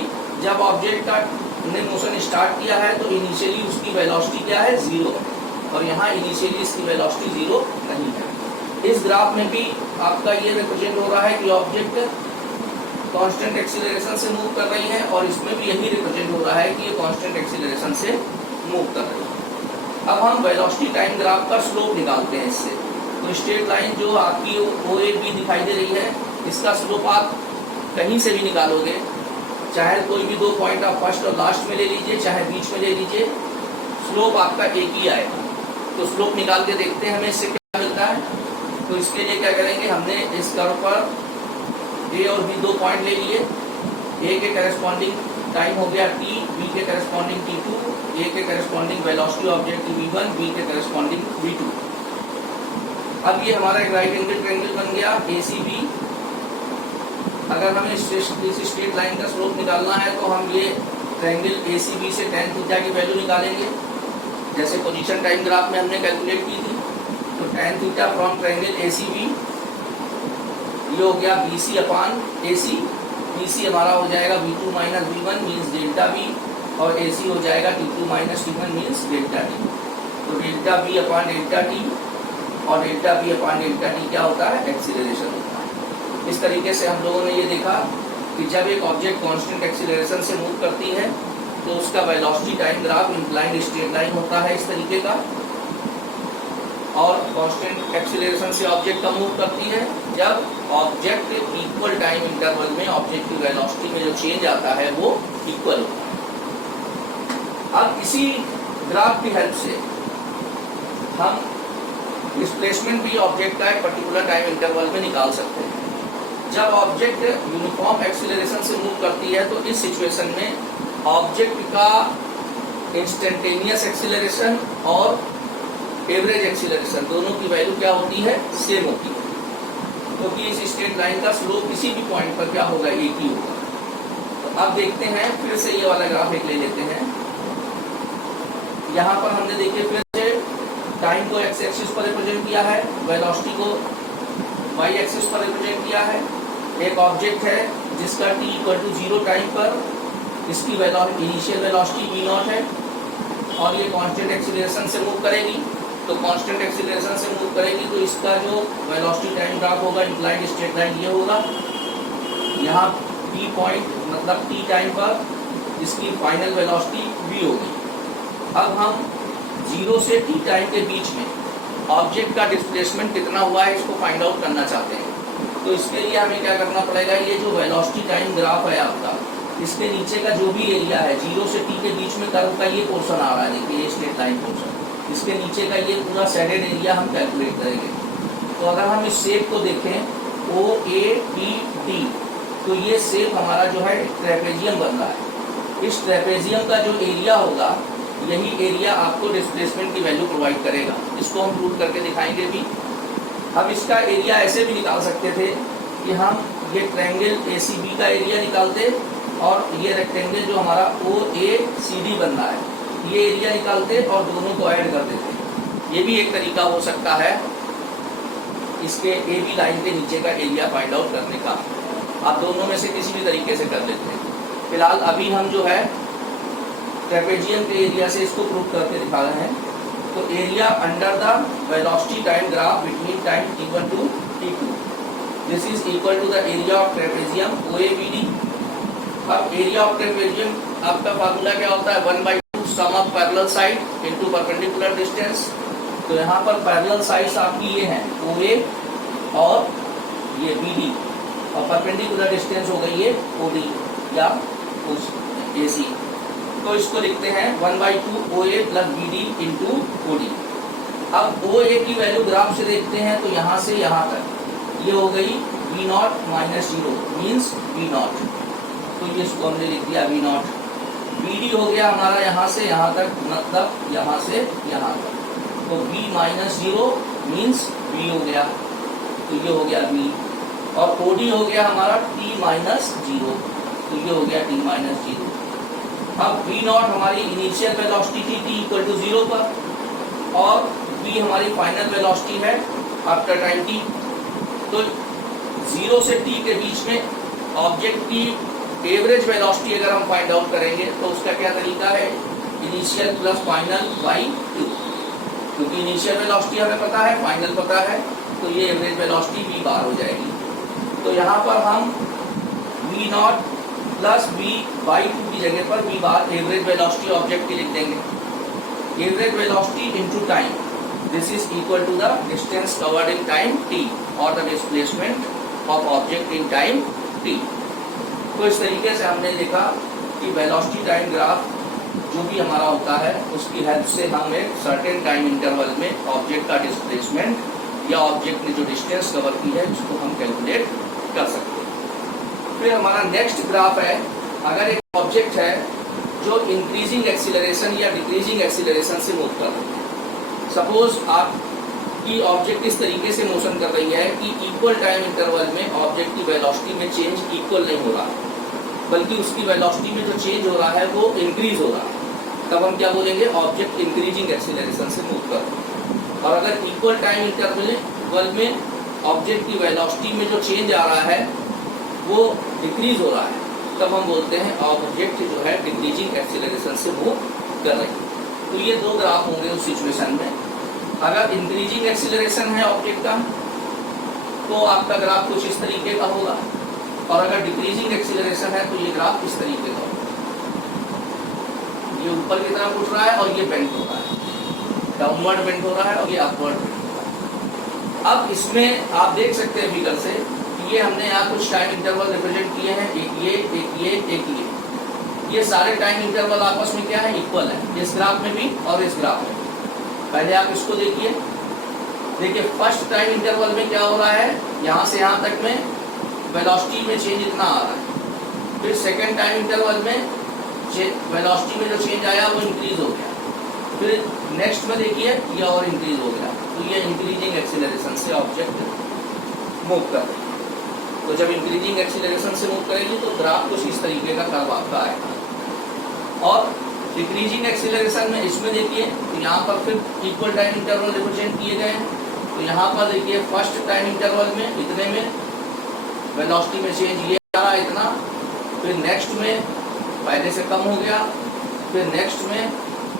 जब ऑब्जेक्ट का ने मोशन स्टार्ट किया है तो इनिशियली उसकी वेलोसिटी क्या है? जीरो है, और यहाँ इनिशियली इसकी वेलोसिटी जीरो नहीं है। इस ग्राफ में भी आपका ये रिप्रेजेंट हो रहा है कि ऑब्जेक्ट कांस्टेंट एक्सीलरेशन से मूव कर रही है, और इसमें भी यही रिप्रेजेंट हो रहा है कि ये कांस्टेंट एक्सीलरेशन से मूव कर रही है। अब हम वेलोसिटी टाइम ग्राफ का स्लोप निकालते हैं इससे। तो स्ट्रेट लाइन जो आपकी OAB दिखाई दे रही है, इसका स्लोप आप कहीं से भी निकालोगे, चाहे कोई भी दो पॉइंट आप फर्स्ट और लास्ट में ले लीजिए, चाहे बीच में ले लीजिए, स्लोप आपका एक ही आएगा। तो स्लोप निकाल के देखते हैं हमें इससे क्या मिलता है। तो इसके लिए क्या करेंगे, हमने इस कर्व पर A और B दो पॉइंट ले लिए, A के करस्पॉन्डिंग टाइम हो गया T, B के करस्पॉन्डिंग T2, A के corresponding velocity object V1, B के करस्पॉन्डिंग V2। अब ये हमारा एक राइट एंगल ट्रायंगल बन गया ACB। अगर हमें इस स्ट्रेट लाइन का स्लोप निकालना है तो हम ये ट्रायंगल ACB से tan थीटा की वैल्यू निकालेंगे, जैसे पोजीशन टाइम ग्राफ में हमने कैलकुलेट की थी। तो tan theta from triangle ACB ये हो गया BC अपॉन AC। BC हमारा हो जाएगा V2 minus V1 means delta B, और AC हो जाएगा T2 minus T1 means delta T। तो delta B upon delta T और delta B upon delta T क्या होता है? एक्सीलरेशन होता है। इस तरीके से हम लोगों ने ये देखा कि जब एक ऑब्जेक्ट कांस्टेंट एक्सीलरेशन से मूव करती है तो उसका velocity time graph inclined straight line होता है इस तरीके का। और कांस्टेंट एक्सीलरेशन से ऑब्जेक्ट का मूव करती है जब ऑब्जेक्ट इक्वल टाइम इंटरवल में ऑब्जेक्ट की वेलोसिटी में जो चेंज आता है वो इक्वल होता है। अब इसी ग्राफ की हेल्प से हम डिस्प्लेसमेंट भी ऑब्जेक्ट का एक पर्टिकुलर टाइम इंटरवल में निकाल सकते हैं। जब ऑब्जेक्ट यूनिफॉर्म एक्सीलरेशन से मूव करती है तो इस सिचुएशन में ऑब्जेक्ट का इंस्टेंटेनियस एक्सीलरेशन और एवरेज एक्सीलरेशन दोनों की वैल्यू क्या होती है, सेम होती है, क्योंकि तो इस स्ट्रेट लाइन का स्लोप किसी भी पॉइंट पर क्या होगा, एक ही होगा। तो अब देखते हैं, फिर से ये वाला ग्राफ एक ले लेते हैं। यहाँ पर हमने देखिए फिर से टाइम को एक्स एक्सिस पर रिप्रेजेंट किया है, वेलोसिटी को वाई एक्सिस पर रिप्रेजेंट किया है। एक ऑब्जेक्ट है जिसका t इक्वल टू 0 टाइम पर इसकी इनिशियल वेलोसिटी v नॉट है और ये कांस्टेंट एक्सीलरेशन से मूव करेगी। तो कांस्टेंट एक्सीलरेशन से मूव करेगी तो इसका जो वेलोसिटी टाइम ग्राफ होगा, इंक्लाइंड स्ट्रेट लाइन ये होगा। यहाँ t पॉइंट मतलब t टाइम पर इसकी फाइनल वेलोसिटी v होगी। अब हम 0 से t टाइम के बीच में ऑब्जेक्ट का डिस्प्लेसमेंट कितना हुआ है इसको फाइंड आउट करना चाहते हैं। तो इसके लिए हमें क्या करना पड़ेगा, ये जो वेलोसिटी टाइम ग्राफ है आपका, इसके नीचे का जो भी एरिया है 0 से t के बीच में कर्व का ये पोर्शन आ रहा है, देखिए ये स्ट्रेट लाइन पोर्शन, इसके नीचे का ये पूरा शेडेड एरिया हम कैलकुलेट करेंगे। तो अगर हम इस शेप को देखें ओ ए पी टी, तो ये शेप हमारा जो है ट्रेपेजियम बन रहा है। इस ट्रेपेजियम का जो एरिया होगा यही एरिया आपको डिस्प्लेसमेंट की वैल्यू प्रोवाइड करेगा। इसको हम प्रूव करके दिखाएंगे भी। अब इसका एरिया ऐसे भी निकाल सकते थे कि हम ये ट्रायंगल ए सी बी का एरिया निकालते और ये रेक्टेंगल जो हमारा ओ ए सी डी बन रहा है ये एरिया निकालते और दोनों को ऐड कर देते। ये भी एक तरीका हो सकता है इसके ए बी लाइन के नीचे का एरिया फाइंड आउट करने का। आप दोनों में से किसी भी तरीके से कर लेते हैं। फिलहाल अभी हम जो है ट्रेपेजियम के एरिया से इसको प्रूव करके दिखा रहे हैं। तो area under the velocity time graph between time t1 to t2, this is equal to the area of trapezium OABD। अब एरिया ऑफ ट्रेपेजियम आपका फार्मूला क्या होता है, 1/2 sum of parallel side into perpendicular distance. तो यहाँ पर parallel sides आपकी ये हैं OA और ये BD और परपेंडिकुलर डिस्टेंस हो गई ये OD या उस AC। तो इसको लिखते हैं 1/2 OA plus BD into OD। अब OA की वैल्यू ग्राफ से देखते हैं तो यहाँ से यहाँ तक ये हो गई V not minus 0 means V not, तो ये इसको हमने लिख दिया V नॉट। BD हो गया हमारा यहाँ से यहाँ तक मतलब यहाँ से यहाँ तक, तो V माइनस 0 मीन्स V हो गया, तो ये हो गया V। और OD हो गया हमारा T माइनस 0, तो ये हो गया T माइनस 0। अब V नॉट हमारी इनिशियल वेलोसिटी थी t इक्वल टू 0 पर और V हमारी फाइनल वेलोसिटी है आफ्टर टाइम t। तो 0 से t के बीच में ऑब्जेक्ट की एवरेज वेलोसिटी अगर हम फाइंड आउट करेंगे तो उसका क्या तरीका है, इनिशियल प्लस फाइनल बाई 2, क्योंकि इनिशियल वेलोसिटी हमें पता है, फाइनल पता है, तो ये एवरेज वेलोसिटी V बार हो जाएगी। तो यहाँ पर हम V नॉट प्लस V/2 की जगह पर V bar average velocity object की लिख देंगे। Average velocity into time, this is equal to the distance covered in time t और the displacement of object in time t। तो इस तरीके से हमने देखा कि वेलोसिटी टाइम ग्राफ जो भी हमारा होता है उसकी हेल्प से हम एक सर्टेन टाइम इंटरवल में ऑब्जेक्ट का डिस्प्लेसमेंट या ऑब्जेक्ट ने जो डिस्टेंस कवर की है उसको हम कैलकुलेट कर सकते हैं। फिर हमारा नेक्स्ट ग्राफ है, अगर एक ऑब्जेक्ट है जो इंक्रीजिंग एक्सीलरेशन या डिक्रीजिंग एक्सीलरेशन से मूव कर रही है। सपोज आपकी ऑब्जेक्ट इस तरीके से मोशन कर रही है कि इक्वल टाइम इंटरवल में ऑब्जेक्ट की वेलोसिटी में चेंज इक्वल नहीं हो रहा, बल्कि उसकी वेलोसिटी में जो चेंज हो रहा है वो इंक्रीज हो रहा है, तब हम क्या बोलेंगे, ऑब्जेक्ट इंक्रीजिंग एक्सीलरेशन से मूव कर रहा है। और अगर इक्वल टाइम इंटरवल में ऑब्जेक्ट की वेलोसिटी में जो चेंज आ रहा है वो डिक्रीज हो रहा है, तब हम बोलते हैं ऑब्जेक्ट जो है डिक्रीजिंग एक्सीलरेशन से मूव कर रही है। तो ये दो ग्राफ होंगे उस सिचुएशन में। अगर इंक्रीजिंग एक्सीलरेशन है ऑब्जेक्ट का तो आपका ग्राफ कुछ इस तरीके का होगा, और अगर डिक्रीजिंग एक्सीलरेशन है तो ये ग्राफ इस तरीके का होगा। ये ऊपर की तरफ उठ रहा है और ये बेंड हो रहा है, डाउनवर्ड बेंड हो रहा है और ये अपवर्ड बेंड। अब इसमें आप देख सकते हैं फिगर से कि ये हमने यहाँ कुछ टाइम इंटरवल रिप्रेजेंट किए हैं, एक ये सारे टाइम इंटरवल आपस में क्या है, इक्वल है, इस ग्राफ में भी और इस ग्राफ में भी। पहले आप इसको देखिए फर्स्ट टाइम इंटरवल में क्या हो रहा है, यहाँ से यहाँ तक में वेलोसिटी में चेंज इतना आ रहा है। फिर सेकेंड टाइम इंटरवल में वेलोसिटी में जो चेंज आया वो इंक्रीज हो गया। फिर नेक्स्ट में देखिए ये और इंक्रीज हो गया। तो ये इंक्रीजिंग एक्सीलरेशन से ऑब्जेक्ट मूव कर रही है। तो जब इंक्रीजिंग एक्सीलरेशन से मूव करेगी तो ग्राफ कुछ इस तरीके का कर्व आपका आएगा। और डिक्रीजिंग एक्सीलरेशन में इसमें देखिए तो यहाँ पर फिर इक्वल टाइम इंटरवल रिप्रेजेंट किए गए हैं। तो यहाँ पर देखिए फर्स्ट टाइम इंटरवल में इतने में वेलोसिटी में चेंज ये आ रहा है इतना, फिर नेक्स्ट में पहले से कम हो गया, फिर नेक्स्ट में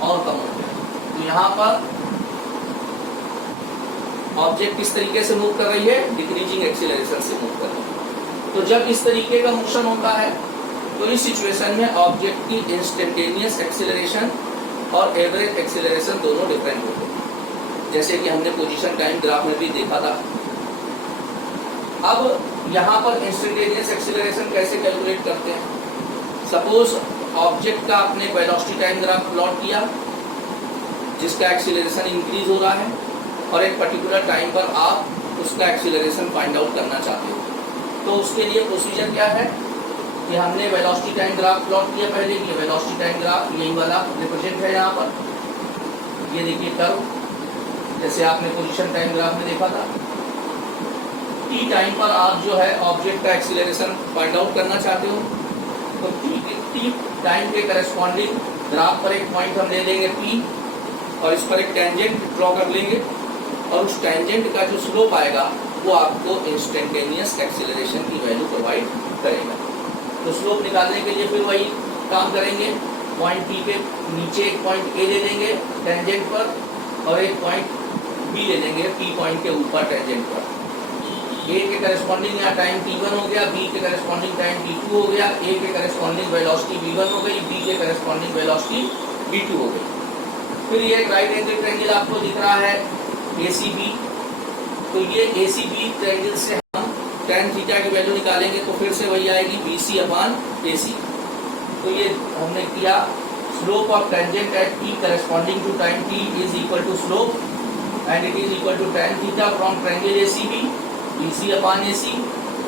और कम हो गया। तो यहाँ पर ऑब्जेक्ट किस तरीके से मूव कर रही है, डिक्रीजिंग एक्सीलरेशन से मूव कर रही है। तो जब इस तरीके का मोशन होता है तो इस सिचुएशन में ऑब्जेक्ट की इंस्टेंटेनियस एक्सीलरेशन और एवरेज एक्सीलरेशन दोनों डिफरेंट होते हैं, जैसे कि हमने पोजीशन टाइम ग्राफ में भी देखा था। अब यहाँ पर इंस्टेंटेनियस एक्सीलरेशन कैसे कैलकुलेट करते हैं। सपोज ऑब्जेक्ट का आपने वेलोसिटी टाइम ग्राफ प्लॉट किया जिसका एक्सीलरेशन इंक्रीज हो रहा है और एक पर्टिकुलर टाइम पर आप उसका एक्सीलरेशन फाइंड आउट करना चाहते हो। तो उसके लिए प्रोसीजर क्या है कि हमने वेलोसिटी टाइम ग्राफ प्लॉट किया पहले। ये वेलोसिटी टाइम ग्राफ यही वाला रिप्रेजेंट है यहाँ पर। ये देखिए कर्व जैसे आपने पोजीशन टाइम ग्राफ में देखा था। टी टाइम पर आप जो है ऑब्जेक्ट का एक्सीलरेशन फाइंड आउट करना चाहते हो तो टी टाइम के करस्पॉन्डिंग ग्राफ पर एक पॉइंट हम ले लेंगे P और इस पर एक टेंजेंट ड्रॉ कर लेंगे और उस टेंजेंट का जो स्लोप आएगा वो आपको इंस्टेंटेनियस एक्सीलरेशन की वैल्यू प्रोवाइड करेगा। तो स्लोप निकालने के लिए फिर वही काम करेंगे, पॉइंट P के नीचे एक पॉइंट A ले लेंगे टेंजेंट पर और एक पॉइंट B ले लेंगे P पॉइंट के ऊपर टेंजेंट पर। A के करस्पॉन्डिंग यहाँ टाइम T1 हो गया, B के करस्पॉन्डिंग टाइम T2 हो गया, A के करस्पॉन्डिंग वेलोसिटी V1 हो गई, B के करस्पॉन्डिंग वेलोसिटी V2 हो गई। फिर ये एक राइट एंगल ट्रायंगल आपको दिख रहा है ACB। तो ये ACB ट्रायंगल से हम tan थीटा की वैल्यू निकालेंगे तो फिर से वही आएगी BC अपॉन AC। तो ये हमने किया slope of tangent at P corresponding to time T is equal to slope and it is equal to tan theta from triangle ACB BC upon AC।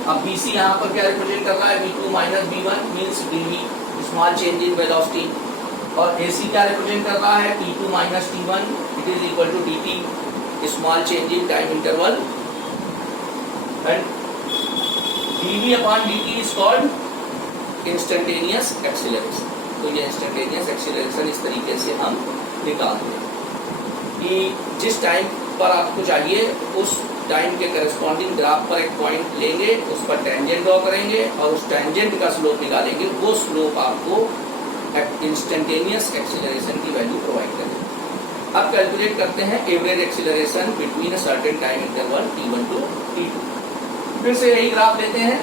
अब BC यहाँ पर क्या रिप्रेजेंट कर रहा है, V2 minus V1 means dV small change in velocity, और AC क्या represent कर रहा है, T2 minus T1 it is equal to dt small change in time interval and dV upon dt is called instantaneous acceleration. तो ये instantaneous acceleration इस तरीके से हम निकालते हैं कि जिस टाइम पर आपको चाहिए उस टाइम के करस्पॉन्डिंग ग्राफ पर एक पॉइंट लेंगे, उस पर टेंजेंट ड्रॉ करेंगे और उस टेंजेंट का स्लोप निकालेंगे। वो स्लोप आपको इंस्टेंटेनियस एक्सीलरेशन की वैल्यू प्रोवाइड करेगा। अब कैलकुलेट करते हैं average acceleration between a certain time interval T1 to T2। फिर से यही ग्राफ लेते हैं,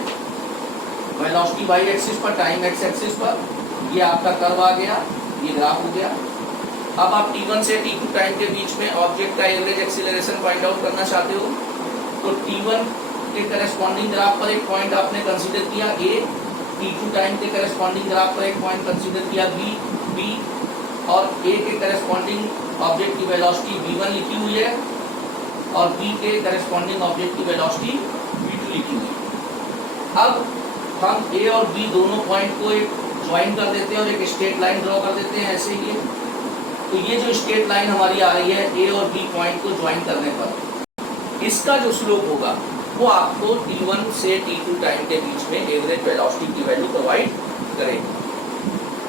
वेलोसिटी वाई एक्सिस पर, टाइम एक्स एक्सिस पर। ये आपका कर्व आ गया, ये ग्राफ हो गया। अब आप T1 से T2 टाइम के बीच में ऑब्जेक्ट का एवरेज एक्सीलरेशन फाइंड आउट करना चाहते हो तो T1 के करस्पॉन्डिंग ग्राफ पर एक पॉइंट आपने कंसीडर किया A, T2 टाइम के करस्पॉन्डिंग ग्राफ पर एक पॉइंट कंसीडर किया B और A के करस्पॉन्डिंग ऑब्जेक्ट की वेलोसिटी V1 लिखी हुई है और B के करस्पॉन्डिंग ऑब्जेक्ट की वेलोसिटी V2 लिखी हुई है। अब हम A और B दोनों पॉइंट को एक ज्वाइन कर देते हैं और एक स्ट्रेट लाइन ड्रॉ कर देते हैं ऐसे ही। तो ये जो स्ट्रेट लाइन हमारी आ रही है A और B पॉइंट को ज्वाइन करने पर इसका जो स्लोप होगा वो आपको T1 से T2 टाइम के बीच में एवरेज वेलोसिटी की वैल्यू प्रोवाइड करेगा।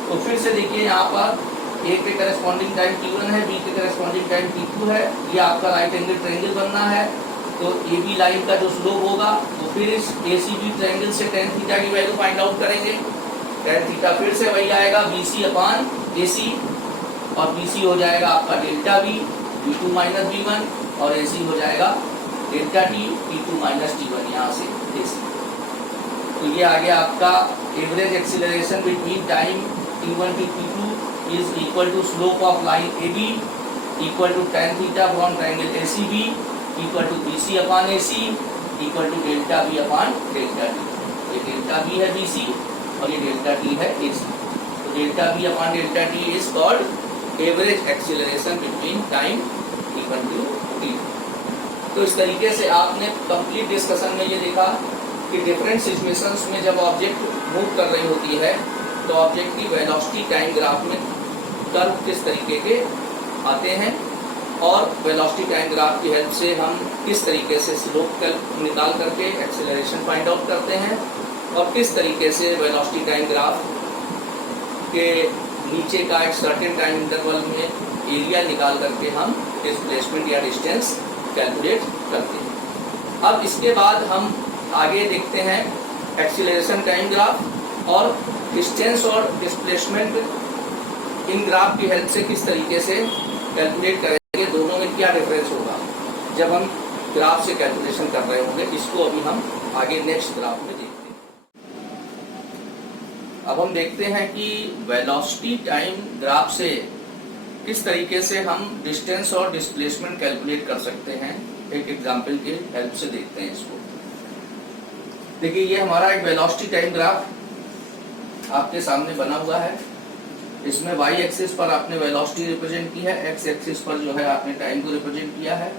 तो फिर से देखिए यहाँ पर A के करस्पॉन्डिंग टाइम T1 है, B के करस्पॉन्डिंग टाइम T2 है। ये आपका राइट एंगल ट्रायंगल बनना है तो AB लाइन का जो स्लोप होगा तो फिर इस ACB ट्रायंगल से tan थीटा की वैल्यू फाइंड आउट करेंगे। tan थीटा फिर से वही आएगा BC अपॉन AC और BC हो जाएगा आपका delta V V2 minus V1 और AC हो जाएगा delta T T2 minus T1 यहाँ से AC। तो ये आ गया आपका average acceleration between time T1 to T2 is equal to slope of line AB equal to tan theta from triangle ACB equal to B C upon A C equal to delta B upon delta T. ये delta B है B C और ये delta T है A C. तो delta B upon delta T is called average acceleration between time equal to T. तो इस तरीके से आपने कंप्लीट डिस्कशन में ये देखा कि डिफरेंट सिचुएशंस में जब ऑब्जेक्ट मूव कर रही होती है तो ऑब्जेक्ट की वेलोसिटी टाइम ग्राफ में कर्व किस तरीके के आते हैं और वेलोसिटी टाइम ग्राफ की हेल्प से हम किस तरीके से स्लोप निकाल करके एक्सेलरेशन फाइंड आउट करते हैं और किस तरीके से वेलोसिटी टाइम ग्राफ के नीचे का एक सर्टेन टाइम इंटरवल में एरिया निकाल करके हम डिस्प्लेसमेंट या डिस्टेंस कैलकुलेट करते हैं। अब इसके बाद हम आगे देखते हैं एक्सीलरेशन टाइम ग्राफ और डिस्टेंस और डिस्प्लेसमेंट इन ग्राफ की हेल्प से किस तरीके से कैलकुलेट करेंगे, दोनों में क्या डिफरेंस होगा जब हम ग्राफ से कैलकुलेशन कर रहे होंगे। इसको अभी हम आगे नेक्स्ट ग्राफ में देखते हैं। अब हम देखते हैं कि वेलोसिटी टाइम ग्राफ से किस तरीके से हम डिस्टेंस और डिस्प्लेसमेंट कैलकुलेट कर सकते हैं। एक एग्जांपल के हेल्प से देखते हैं इसको। देखिए ये हमारा एक वेलोसिटी टाइम ग्राफ आपके सामने बना हुआ है। इसमें y एक्सिस पर आपने वेलोसिटी रिप्रेजेंट की है, x एक्सिस पर जो है आपने टाइम को रिप्रेजेंट किया है।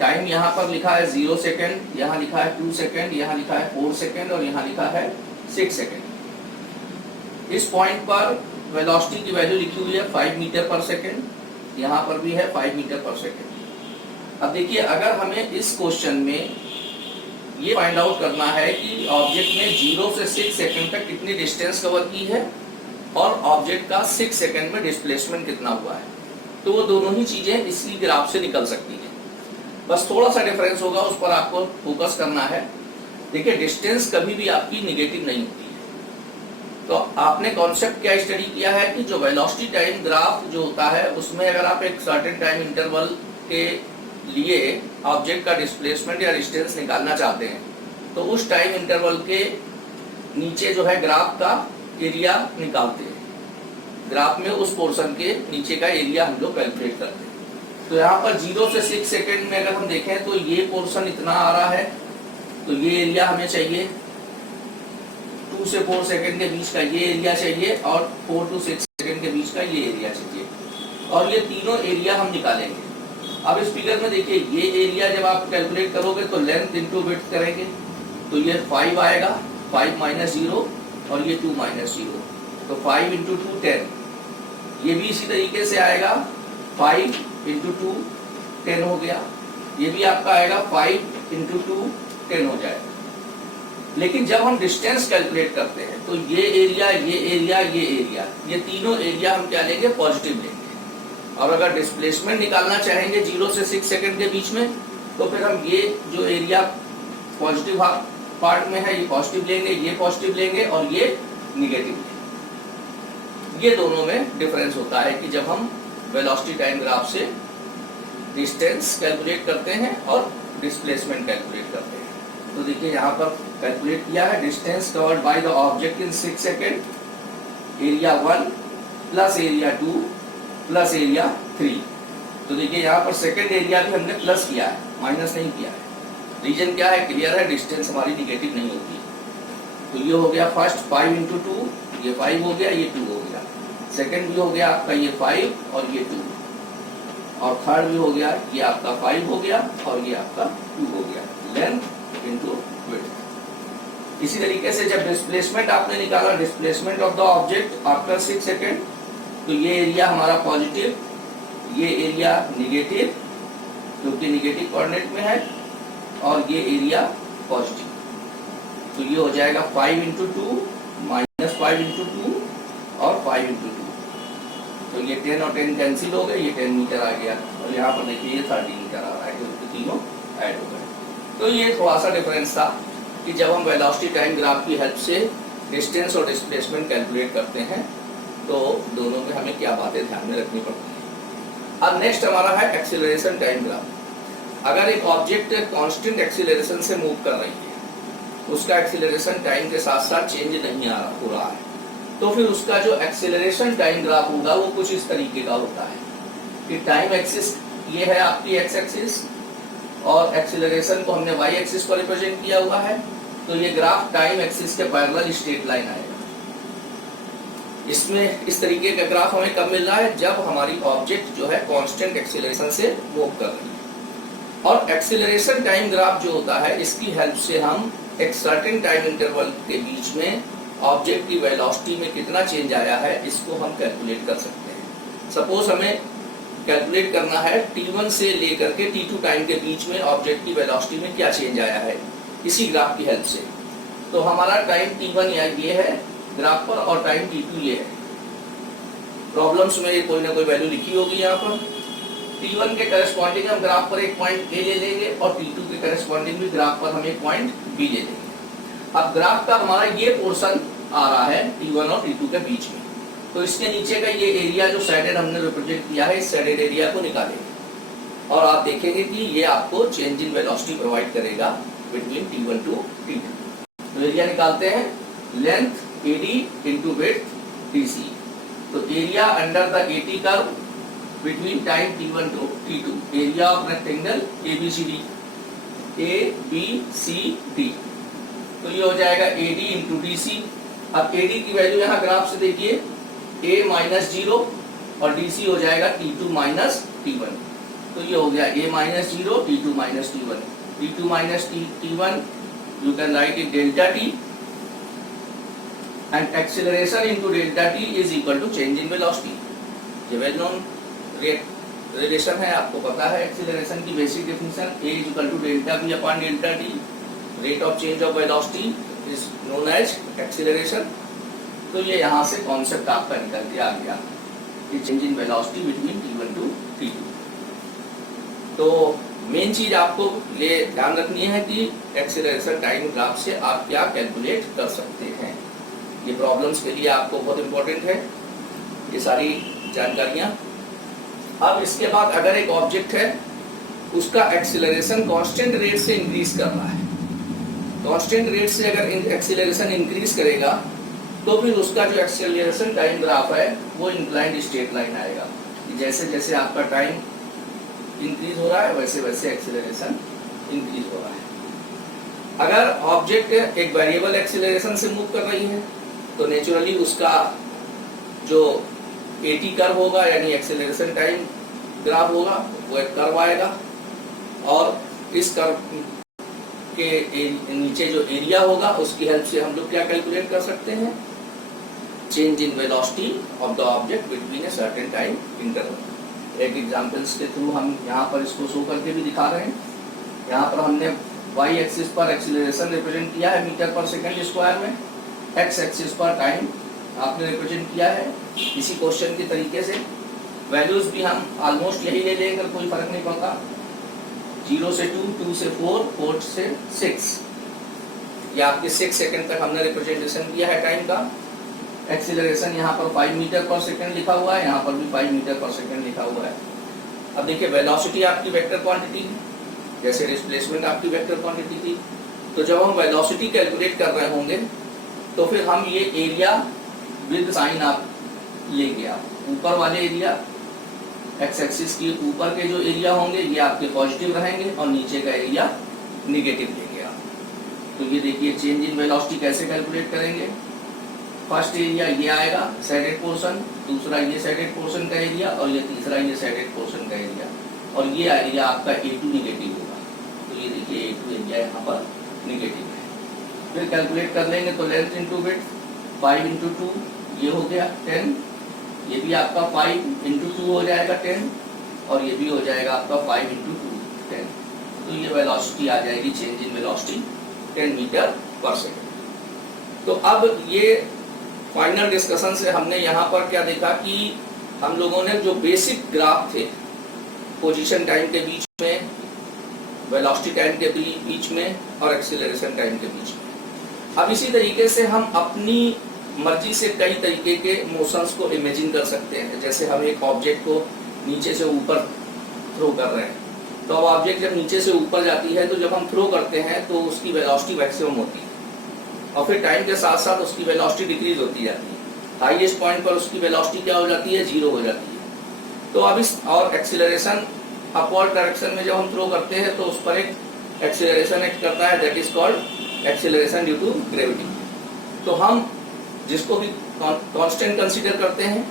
टाइम यहाँ पर लिखा है 0 सेकेंड, यहाँ लिखा है 2 सेकेंड, यहाँ लिखा है 4 सेकेंड और यहाँ लिखा है 6 सेकेंड। इस पॉइंट पर वेलोसिटी की वैल्यू लिखी हुई है 5 मीटर पर सेकेंड, यहाँ पर भी है 5 मीटर पर सेकेंड। अब देखिए अगर हमें इस क्वेश्चन में ये फाइंड आउट करना है कि ऑब्जेक्ट ने 0 से 6 सेकेंड तक कितनी डिस्टेंस कवर की है और ऑब्जेक्ट का 6 सेकेंड में डिस्प्लेसमेंट कितना हुआ है, तो वो दोनों ही चीजें इसी ग्राफ से निकल सकती हैं। बस थोड़ा सा डिफरेंस होगा, उस पर आपको फोकस करना है। देखिए डिस्टेंस कभी भी आपकी निगेटिव नहीं होती है। तो आपने कॉन्सेप्ट क्या स्टडी किया है कि जो वेलोसिटी टाइम ग्राफ जो होता है उसमें अगर आप एक सर्टेन टाइम इंटरवल के लिए ऑब्जेक्ट का डिस्प्लेसमेंट या डिस्टेंस निकालना चाहते हैं तो उस टाइम इंटरवल के नीचे जो है ग्राफ का एरिया निकालते हैं। ग्राफ में उस पोर्शन के नीचे का एरिया हम लोग कैलकुलेट करते हैं। तो यहाँ पर 0 से 6 सेकेंड में अगर हम देखें तो ये पोर्शन इतना आ रहा है, तो ये एरिया हमें चाहिए। 2 से 4 सेकेंड के बीच का ये एरिया चाहिए और 4 to 6 सेकेंड के बीच का ये एरिया चाहिए और ये तीनों एरिया हम निकालेंगे। अब इस फिगर में देखिए ये एरिया जब आप कैलकुलेट करोगे तो लेंथ इंटू विड्थ करेंगे तो ये 5 आएगा, 5 माइनस 0 और ये 2 माइनस 0, तो 5 इंटू 2 10। ये भी इसी तरीके से आएगा, 5 इंटू 2 10 हो गया। ये भी आपका आएगा 5 इंटू 2 10 हो जाएगा। लेकिन जब हम डिस्टेंस कैलकुलेट करते हैं तो ये एरिया, ये एरिया, ये एरिया, ये तीनों एरिया हम क्या लेंगे, पॉजिटिव लेंगे। और अगर डिस्प्लेसमेंट निकालना चाहेंगे 0 से 6 सेकेंड के बीच में तो फिर हम ये जो एरिया पॉजिटिव पार्ट में है ये पॉजिटिव लेंगे, ये पॉजिटिव लेंगे और ये निगेटिव लेंगे। ये दोनों में डिफरेंस होता है कि जब हम वेलोसिटी टाइम ग्राफ से डिस्टेंस कैलकुलेट करते हैं और डिस्प्लेसमेंट कैलकुलेट करते हैं। तो देखिए यहाँ पर कैलकुलेट किया है distance covered by the object in 6 second, area 1 plus area 2 plus area 3। तो देखिए यहाँ पर सेकेंड एरिया भी हमने प्लस किया है, माइनस नहीं किया है। रीजन क्या है, क्लियर है, डिस्टेंस हमारी निगेटिव नहीं होती। तो ये हो गया फर्स्ट 5 इंटू 2, ये 5 हो गया, ये 2 हो गया। सेकेंड भी हो गया आपका ये 5 और ये 2, और थर्ड भी हो गया, ये आपका 5 हो गया और ये आपका 2 हो गया। Length into width. इसी तरीके से जब डिस्प्लेसमेंट आपने निकाला, displacement of the object after 6 second, तो ये एरिया हमारा पॉजिटिव, ये एरिया निगेटिव क्योंकि निगेटिव कोऑर्डिनेट में है, और ये एरिया पॉजिटिव। तो ये हो जाएगा 5 इंटू 2 माइनस 5 इंटू 2 और 5 इंटू 2। तो ये 10 और 10 कैंसिल हो गए, ये 10 मीटर आ गया और यहाँ पर देखिए ये 30 मीटर आ रहा है क्योंकि तीनों ऐड हो गए। तो ये थोड़ा सा डिफरेंस था कि जब हम वेलोसिटी टाइम ग्राफ की हेल्प से डिस्टेंस और डिस्प्लेसमेंट कैलकुलेट करते हैं तो दोनों में हमें क्या बातें ध्यान में रखनी पड़ती हैं। अब नेक्स्ट हमारा है एक्सीलरेशन टाइम ग्राफ। अगर एक ऑब्जेक्ट कांस्टेंट एक्सीलरेशन से मूव कर रही है, उसका एक्सीलरेशन टाइम के साथ साथ चेंज नहीं हो रहा है, तो फिर उसका जो एक्सीलरेशन टाइम ग्राफ होगा वो कुछ इस तरीके का होता है कि टाइम एक्सिस ये है आपकी एक्स एक्सिस और एक्सीलरेशन को हमने वाई एक्सिस पर रिप्रेजेंट किया हुआ है। तो ये ग्राफ टाइम एक्सिस के पैरेलल स्ट्रेट लाइन आएगा। इसमें इस तरीके का ग्राफ हमें कब मिल रहा है, जब हमारी ऑब्जेक्ट जो है कांस्टेंट एक्सीलरेशन से मूव कर रही है। और एक्सीलरेशन टाइम ग्राफ जो होता है, इसकी हेल्प से हम एक सर्टेन टाइम इंटरवल के बीच में ऑब्जेक्ट की वेलोसिटी में कितना चेंज आया है इसको हम कैलकुलेट कर सकते हैं। सपोज हमें कैलकुलेट करना है t1 से लेकर के t2 टाइम के बीच में ऑब्जेक्ट की वेलोसिटी में क्या चेंज आया है इसी ग्राफ की हेल्प से। तो हमारा टाइम t1 ये है ग्राफ पर और टाइम t2 ये है। प्रॉब्लम्स में ये कोई ना कोई वैल्यू लिखी होगी यहाँ पर। t1 के करस्पॉन्डिंग हम ग्राफ पर एक पॉइंट a ले लेंगे और t2 के करस्पॉन्डिंग भी ग्राफ पर हम एक पॉइंट b ले लेंगे। अब ग्राफ का हमारा ये पोर्शन आ रहा है t1 और t2 के बीच में, तो इसके नीचे का ये एरिया जो साइडेड हमने रिप्रेजेंट किया है, इस साइडेड एरिया को निकालेंगे और आप देखेंगे कि ये आपको चेंज इन वेलोसिटी प्रोवाइड करेगा बिटवीन t1 टू t2। तो एरिया निकालते हैं, length AD into width DC। तो area under the AT curve between time t1 to t2, area of rectangle ABCD। तो ये हो जाएगा AD into DC। अब AD की वैल्यू यहाँ ग्राफ से देखिए A माइनस 0 और DC हो जाएगा T2 माइनस T1। तो ये हो गया A minus 0 T2 minus T1। T2 minus T1 you can write it delta T and acceleration into delta T is equal to change in velocity। ये well known relation है, आपको पता है acceleration की basic definition A is equal to delta V upon delta T। Rate of change of velocity is known as acceleration. तो ये यहाँ से कॉन्सेप्ट आपका निकल के आ गया कि change in velocity between t1 to t2। तो मेन चीज आपको ये ध्यान रखनी है कि एक्सीलरेशन टाइम ग्राफ से आप क्या कैलकुलेट कर सकते हैं। ये प्रॉब्लम्स के लिए आपको बहुत इंपॉर्टेंट है ये सारी जानकारियां। अब इसके बाद अगर एक ऑब्जेक्ट है उसका एक्सीलरेशन कांस्टेंट रेट से इंक्रीज कर रहा है, कांस्टेंट रेट से अगर एक्सीलरेशन इंक्रीज करेगा तो फिर उसका जो एक्सीलरेशन टाइम ग्राफ है वो इंक्लाइंड स्ट्रेट लाइन आएगा। जैसे जैसे आपका टाइम इंक्रीज हो रहा है वैसे वैसे एक्सीलरेशन इंक्रीज हो रहा है। अगर ऑब्जेक्ट एक वेरिएबल एक्सीलरेशन से मूव कर रही है तो नेचुरली उसका जो AT कर्व होगा यानी एक्सीलरेशन टाइम ग्राफ होगा वो एक कर्व आएगा और इस कर्व के नीचे जो एरिया होगा उसकी हेल्प से हम लोग क्या कैलकुलेट कर सकते हैं, change in velocity of the object between a certain time interval. एक एग्जांपल्स के थ्रू हम यहाँ पर इसको शो करके भी दिखा रहे हैं। यहाँ पर हमने y एक्सिस पर एक्सीलरेशन रिप्रेजेंट किया है मीटर पर सेकंड स्क्वायर में, x एक्सिस पर टाइम आपने रिप्रेजेंट किया है इसी क्वेश्चन के तरीके से। वैल्यूज भी हम ऑलमोस्ट यही ले लेंगे, कोई फर्क नहीं पड़ता। 0 से 2, 2 से 4, 4 से 6, या आपके 6 सेकंड तक हमने रिप्रेजेंटेशन किया है टाइम का। एक्सीलरेशन यहाँ पर 5 मीटर पर सेकंड लिखा हुआ है, यहाँ पर भी 5 मीटर पर सेकंड लिखा हुआ है। अब देखिए वेलोसिटी आपकी वेक्टर क्वांटिटी, जैसे डिस्प्लेसमेंट आपकी वेक्टर क्वांटिटी थी। तो जब हम वेलोसिटी कैलकुलेट कर रहे होंगे तो फिर हम ये एरिया विद साइन आप लेंगे, आप ऊपर वाले एरिया एक्स एक्सिस के ऊपर के जो एरिया होंगे ये आपके पॉजिटिव रहेंगे और नीचे का एरिया निगेटिव लेंगे आप। तो ये देखिए चेंज इन वेलोसिटी कैसे कैलकुलेट करेंगे। फर्स्ट एरिया ये आएगा साइडेड पोर्शन, दूसरा ये साइडेड पोर्शन का एरिया और ये तीसरा ये साइडेड पोर्शन का एरिया, और ये एरिया आपका A2 निगेटिव होगा। तो ये देखिए A2 एरिया यहाँ पर निगेटिव है। फिर कैलकुलेट कर लेंगे तो लेंथ इंटू विड्थ 5 इंटू 2 ये हो गया 10, ये भी आपका 5 इंटू 2 हो जाएगा 10 और ये भी हो जाएगा आपका 5 इंटू 2 10। तो ये वेलोसिटी आ जाएगी चेंज इन वेलोसिटी 10 मीटर पर सेकेंड। तो अब ये फाइनल डिस्कशन से हमने यहाँ पर क्या देखा कि हम लोगों ने जो बेसिक ग्राफ थे पोजीशन टाइम के बीच में, वेलोसिटी टाइम के बीच में और एक्सीलरेशन टाइम के बीच में, अब इसी तरीके से हम अपनी मर्जी से कई तरीके के मोशंस को इमेजिन कर सकते हैं। जैसे हम एक ऑब्जेक्ट को नीचे से ऊपर थ्रो कर रहे हैं, तो अब ऑब्जेक्ट जब नीचे से ऊपर जाती है तो जब हम थ्रो करते हैं तो उसकी वेलोसिटी मैक्सिमम होती है और फिर टाइम के साथ साथ उसकी वेलोसिटी डिक्रीज होती जाती है। हाईएस्ट पॉइंट पर उसकी वेलोसिटी क्या हो जाती है, 0 हो जाती है। तो अब इस और एक्सीलरेशन अपवर्ड डायरेक्शन में जब हम थ्रो करते हैं तो उस पर एक एक्सीलरेशन एक्ट करता है, that is called acceleration due to gravity. तो हम जिसको भी कांस्टेंट कंसीडर करते हैं,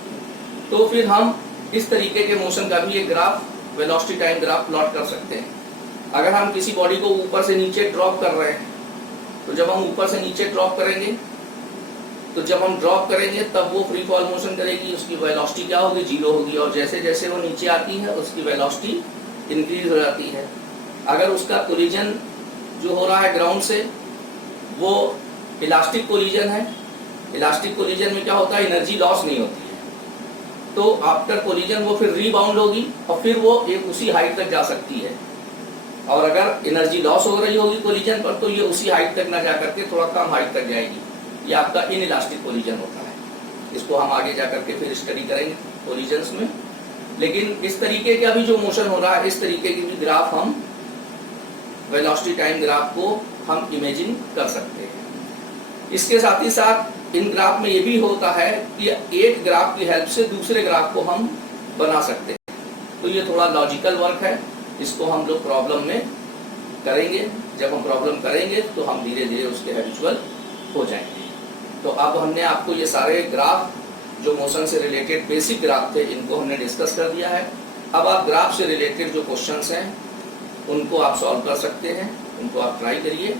तो फिर हम इस तरीके के मोशन का भी एक graph, velocity time graph plot कर सकते हैं। अगर हम किसी बॉडी को ऊपर से नीचे ड्रॉप कर रहे हैं, तो जब हम ऊपर से नीचे ड्रॉप करेंगे, तो जब हम ड्रॉप करेंगे तब वो फ्री फॉल मोशन करेगी, उसकी वेलोसिटी क्या होगी, 0 होगी, और जैसे जैसे वो नीचे आती है उसकी वेलोसिटी इंक्रीज हो जाती है। अगर उसका कोलिजन जो हो रहा है ग्राउंड से, वो इलास्टिक कोलिजन है, इलास्टिक कोलिजन में क्या होता है, एनर्जी लॉस नहीं होती है, तो आफ्टर कोलिजन वो फिर रीबाउंड होगी और फिर वो एक उसी हाइट तक जा सकती है। और अगर एनर्जी लॉस हो रही होगी कोलिजन पर, तो ये उसी हाइट तक ना जा करके थोड़ा कम हाइट तक जाएगी। ये आपका इनइलास्टिक कोलिजन होता है। इसको हम आगे जा करके फिर स्टडी करेंगे कोलिजन्स में। लेकिन इस तरीके का भी जो मोशन हो रहा है, इस तरीके की भी ग्राफ हम, वेलोसिटी टाइम ग्राफ को हम इमेजिन कर सकते हैं। इसके साथ ही साथ इन ग्राफ में ये भी होता है कि एक ग्राफ की हेल्प से दूसरे ग्राफ को हम बना सकते हैं। तो ये थोड़ा लॉजिकल वर्क है, इसको हम लोग प्रॉब्लम में करेंगे। जब हम प्रॉब्लम करेंगे तो हम धीरे धीरे उसके हैबिचुअल हो जाएंगे। तो अब हमने आपको ये सारे ग्राफ जो मोशन से रिलेटेड बेसिक ग्राफ थे, इनको हमने डिस्कस कर दिया है। अब आप ग्राफ से रिलेटेड जो क्वेश्चंस हैं उनको आप सॉल्व कर सकते हैं, उनको आप ट्राई करिए।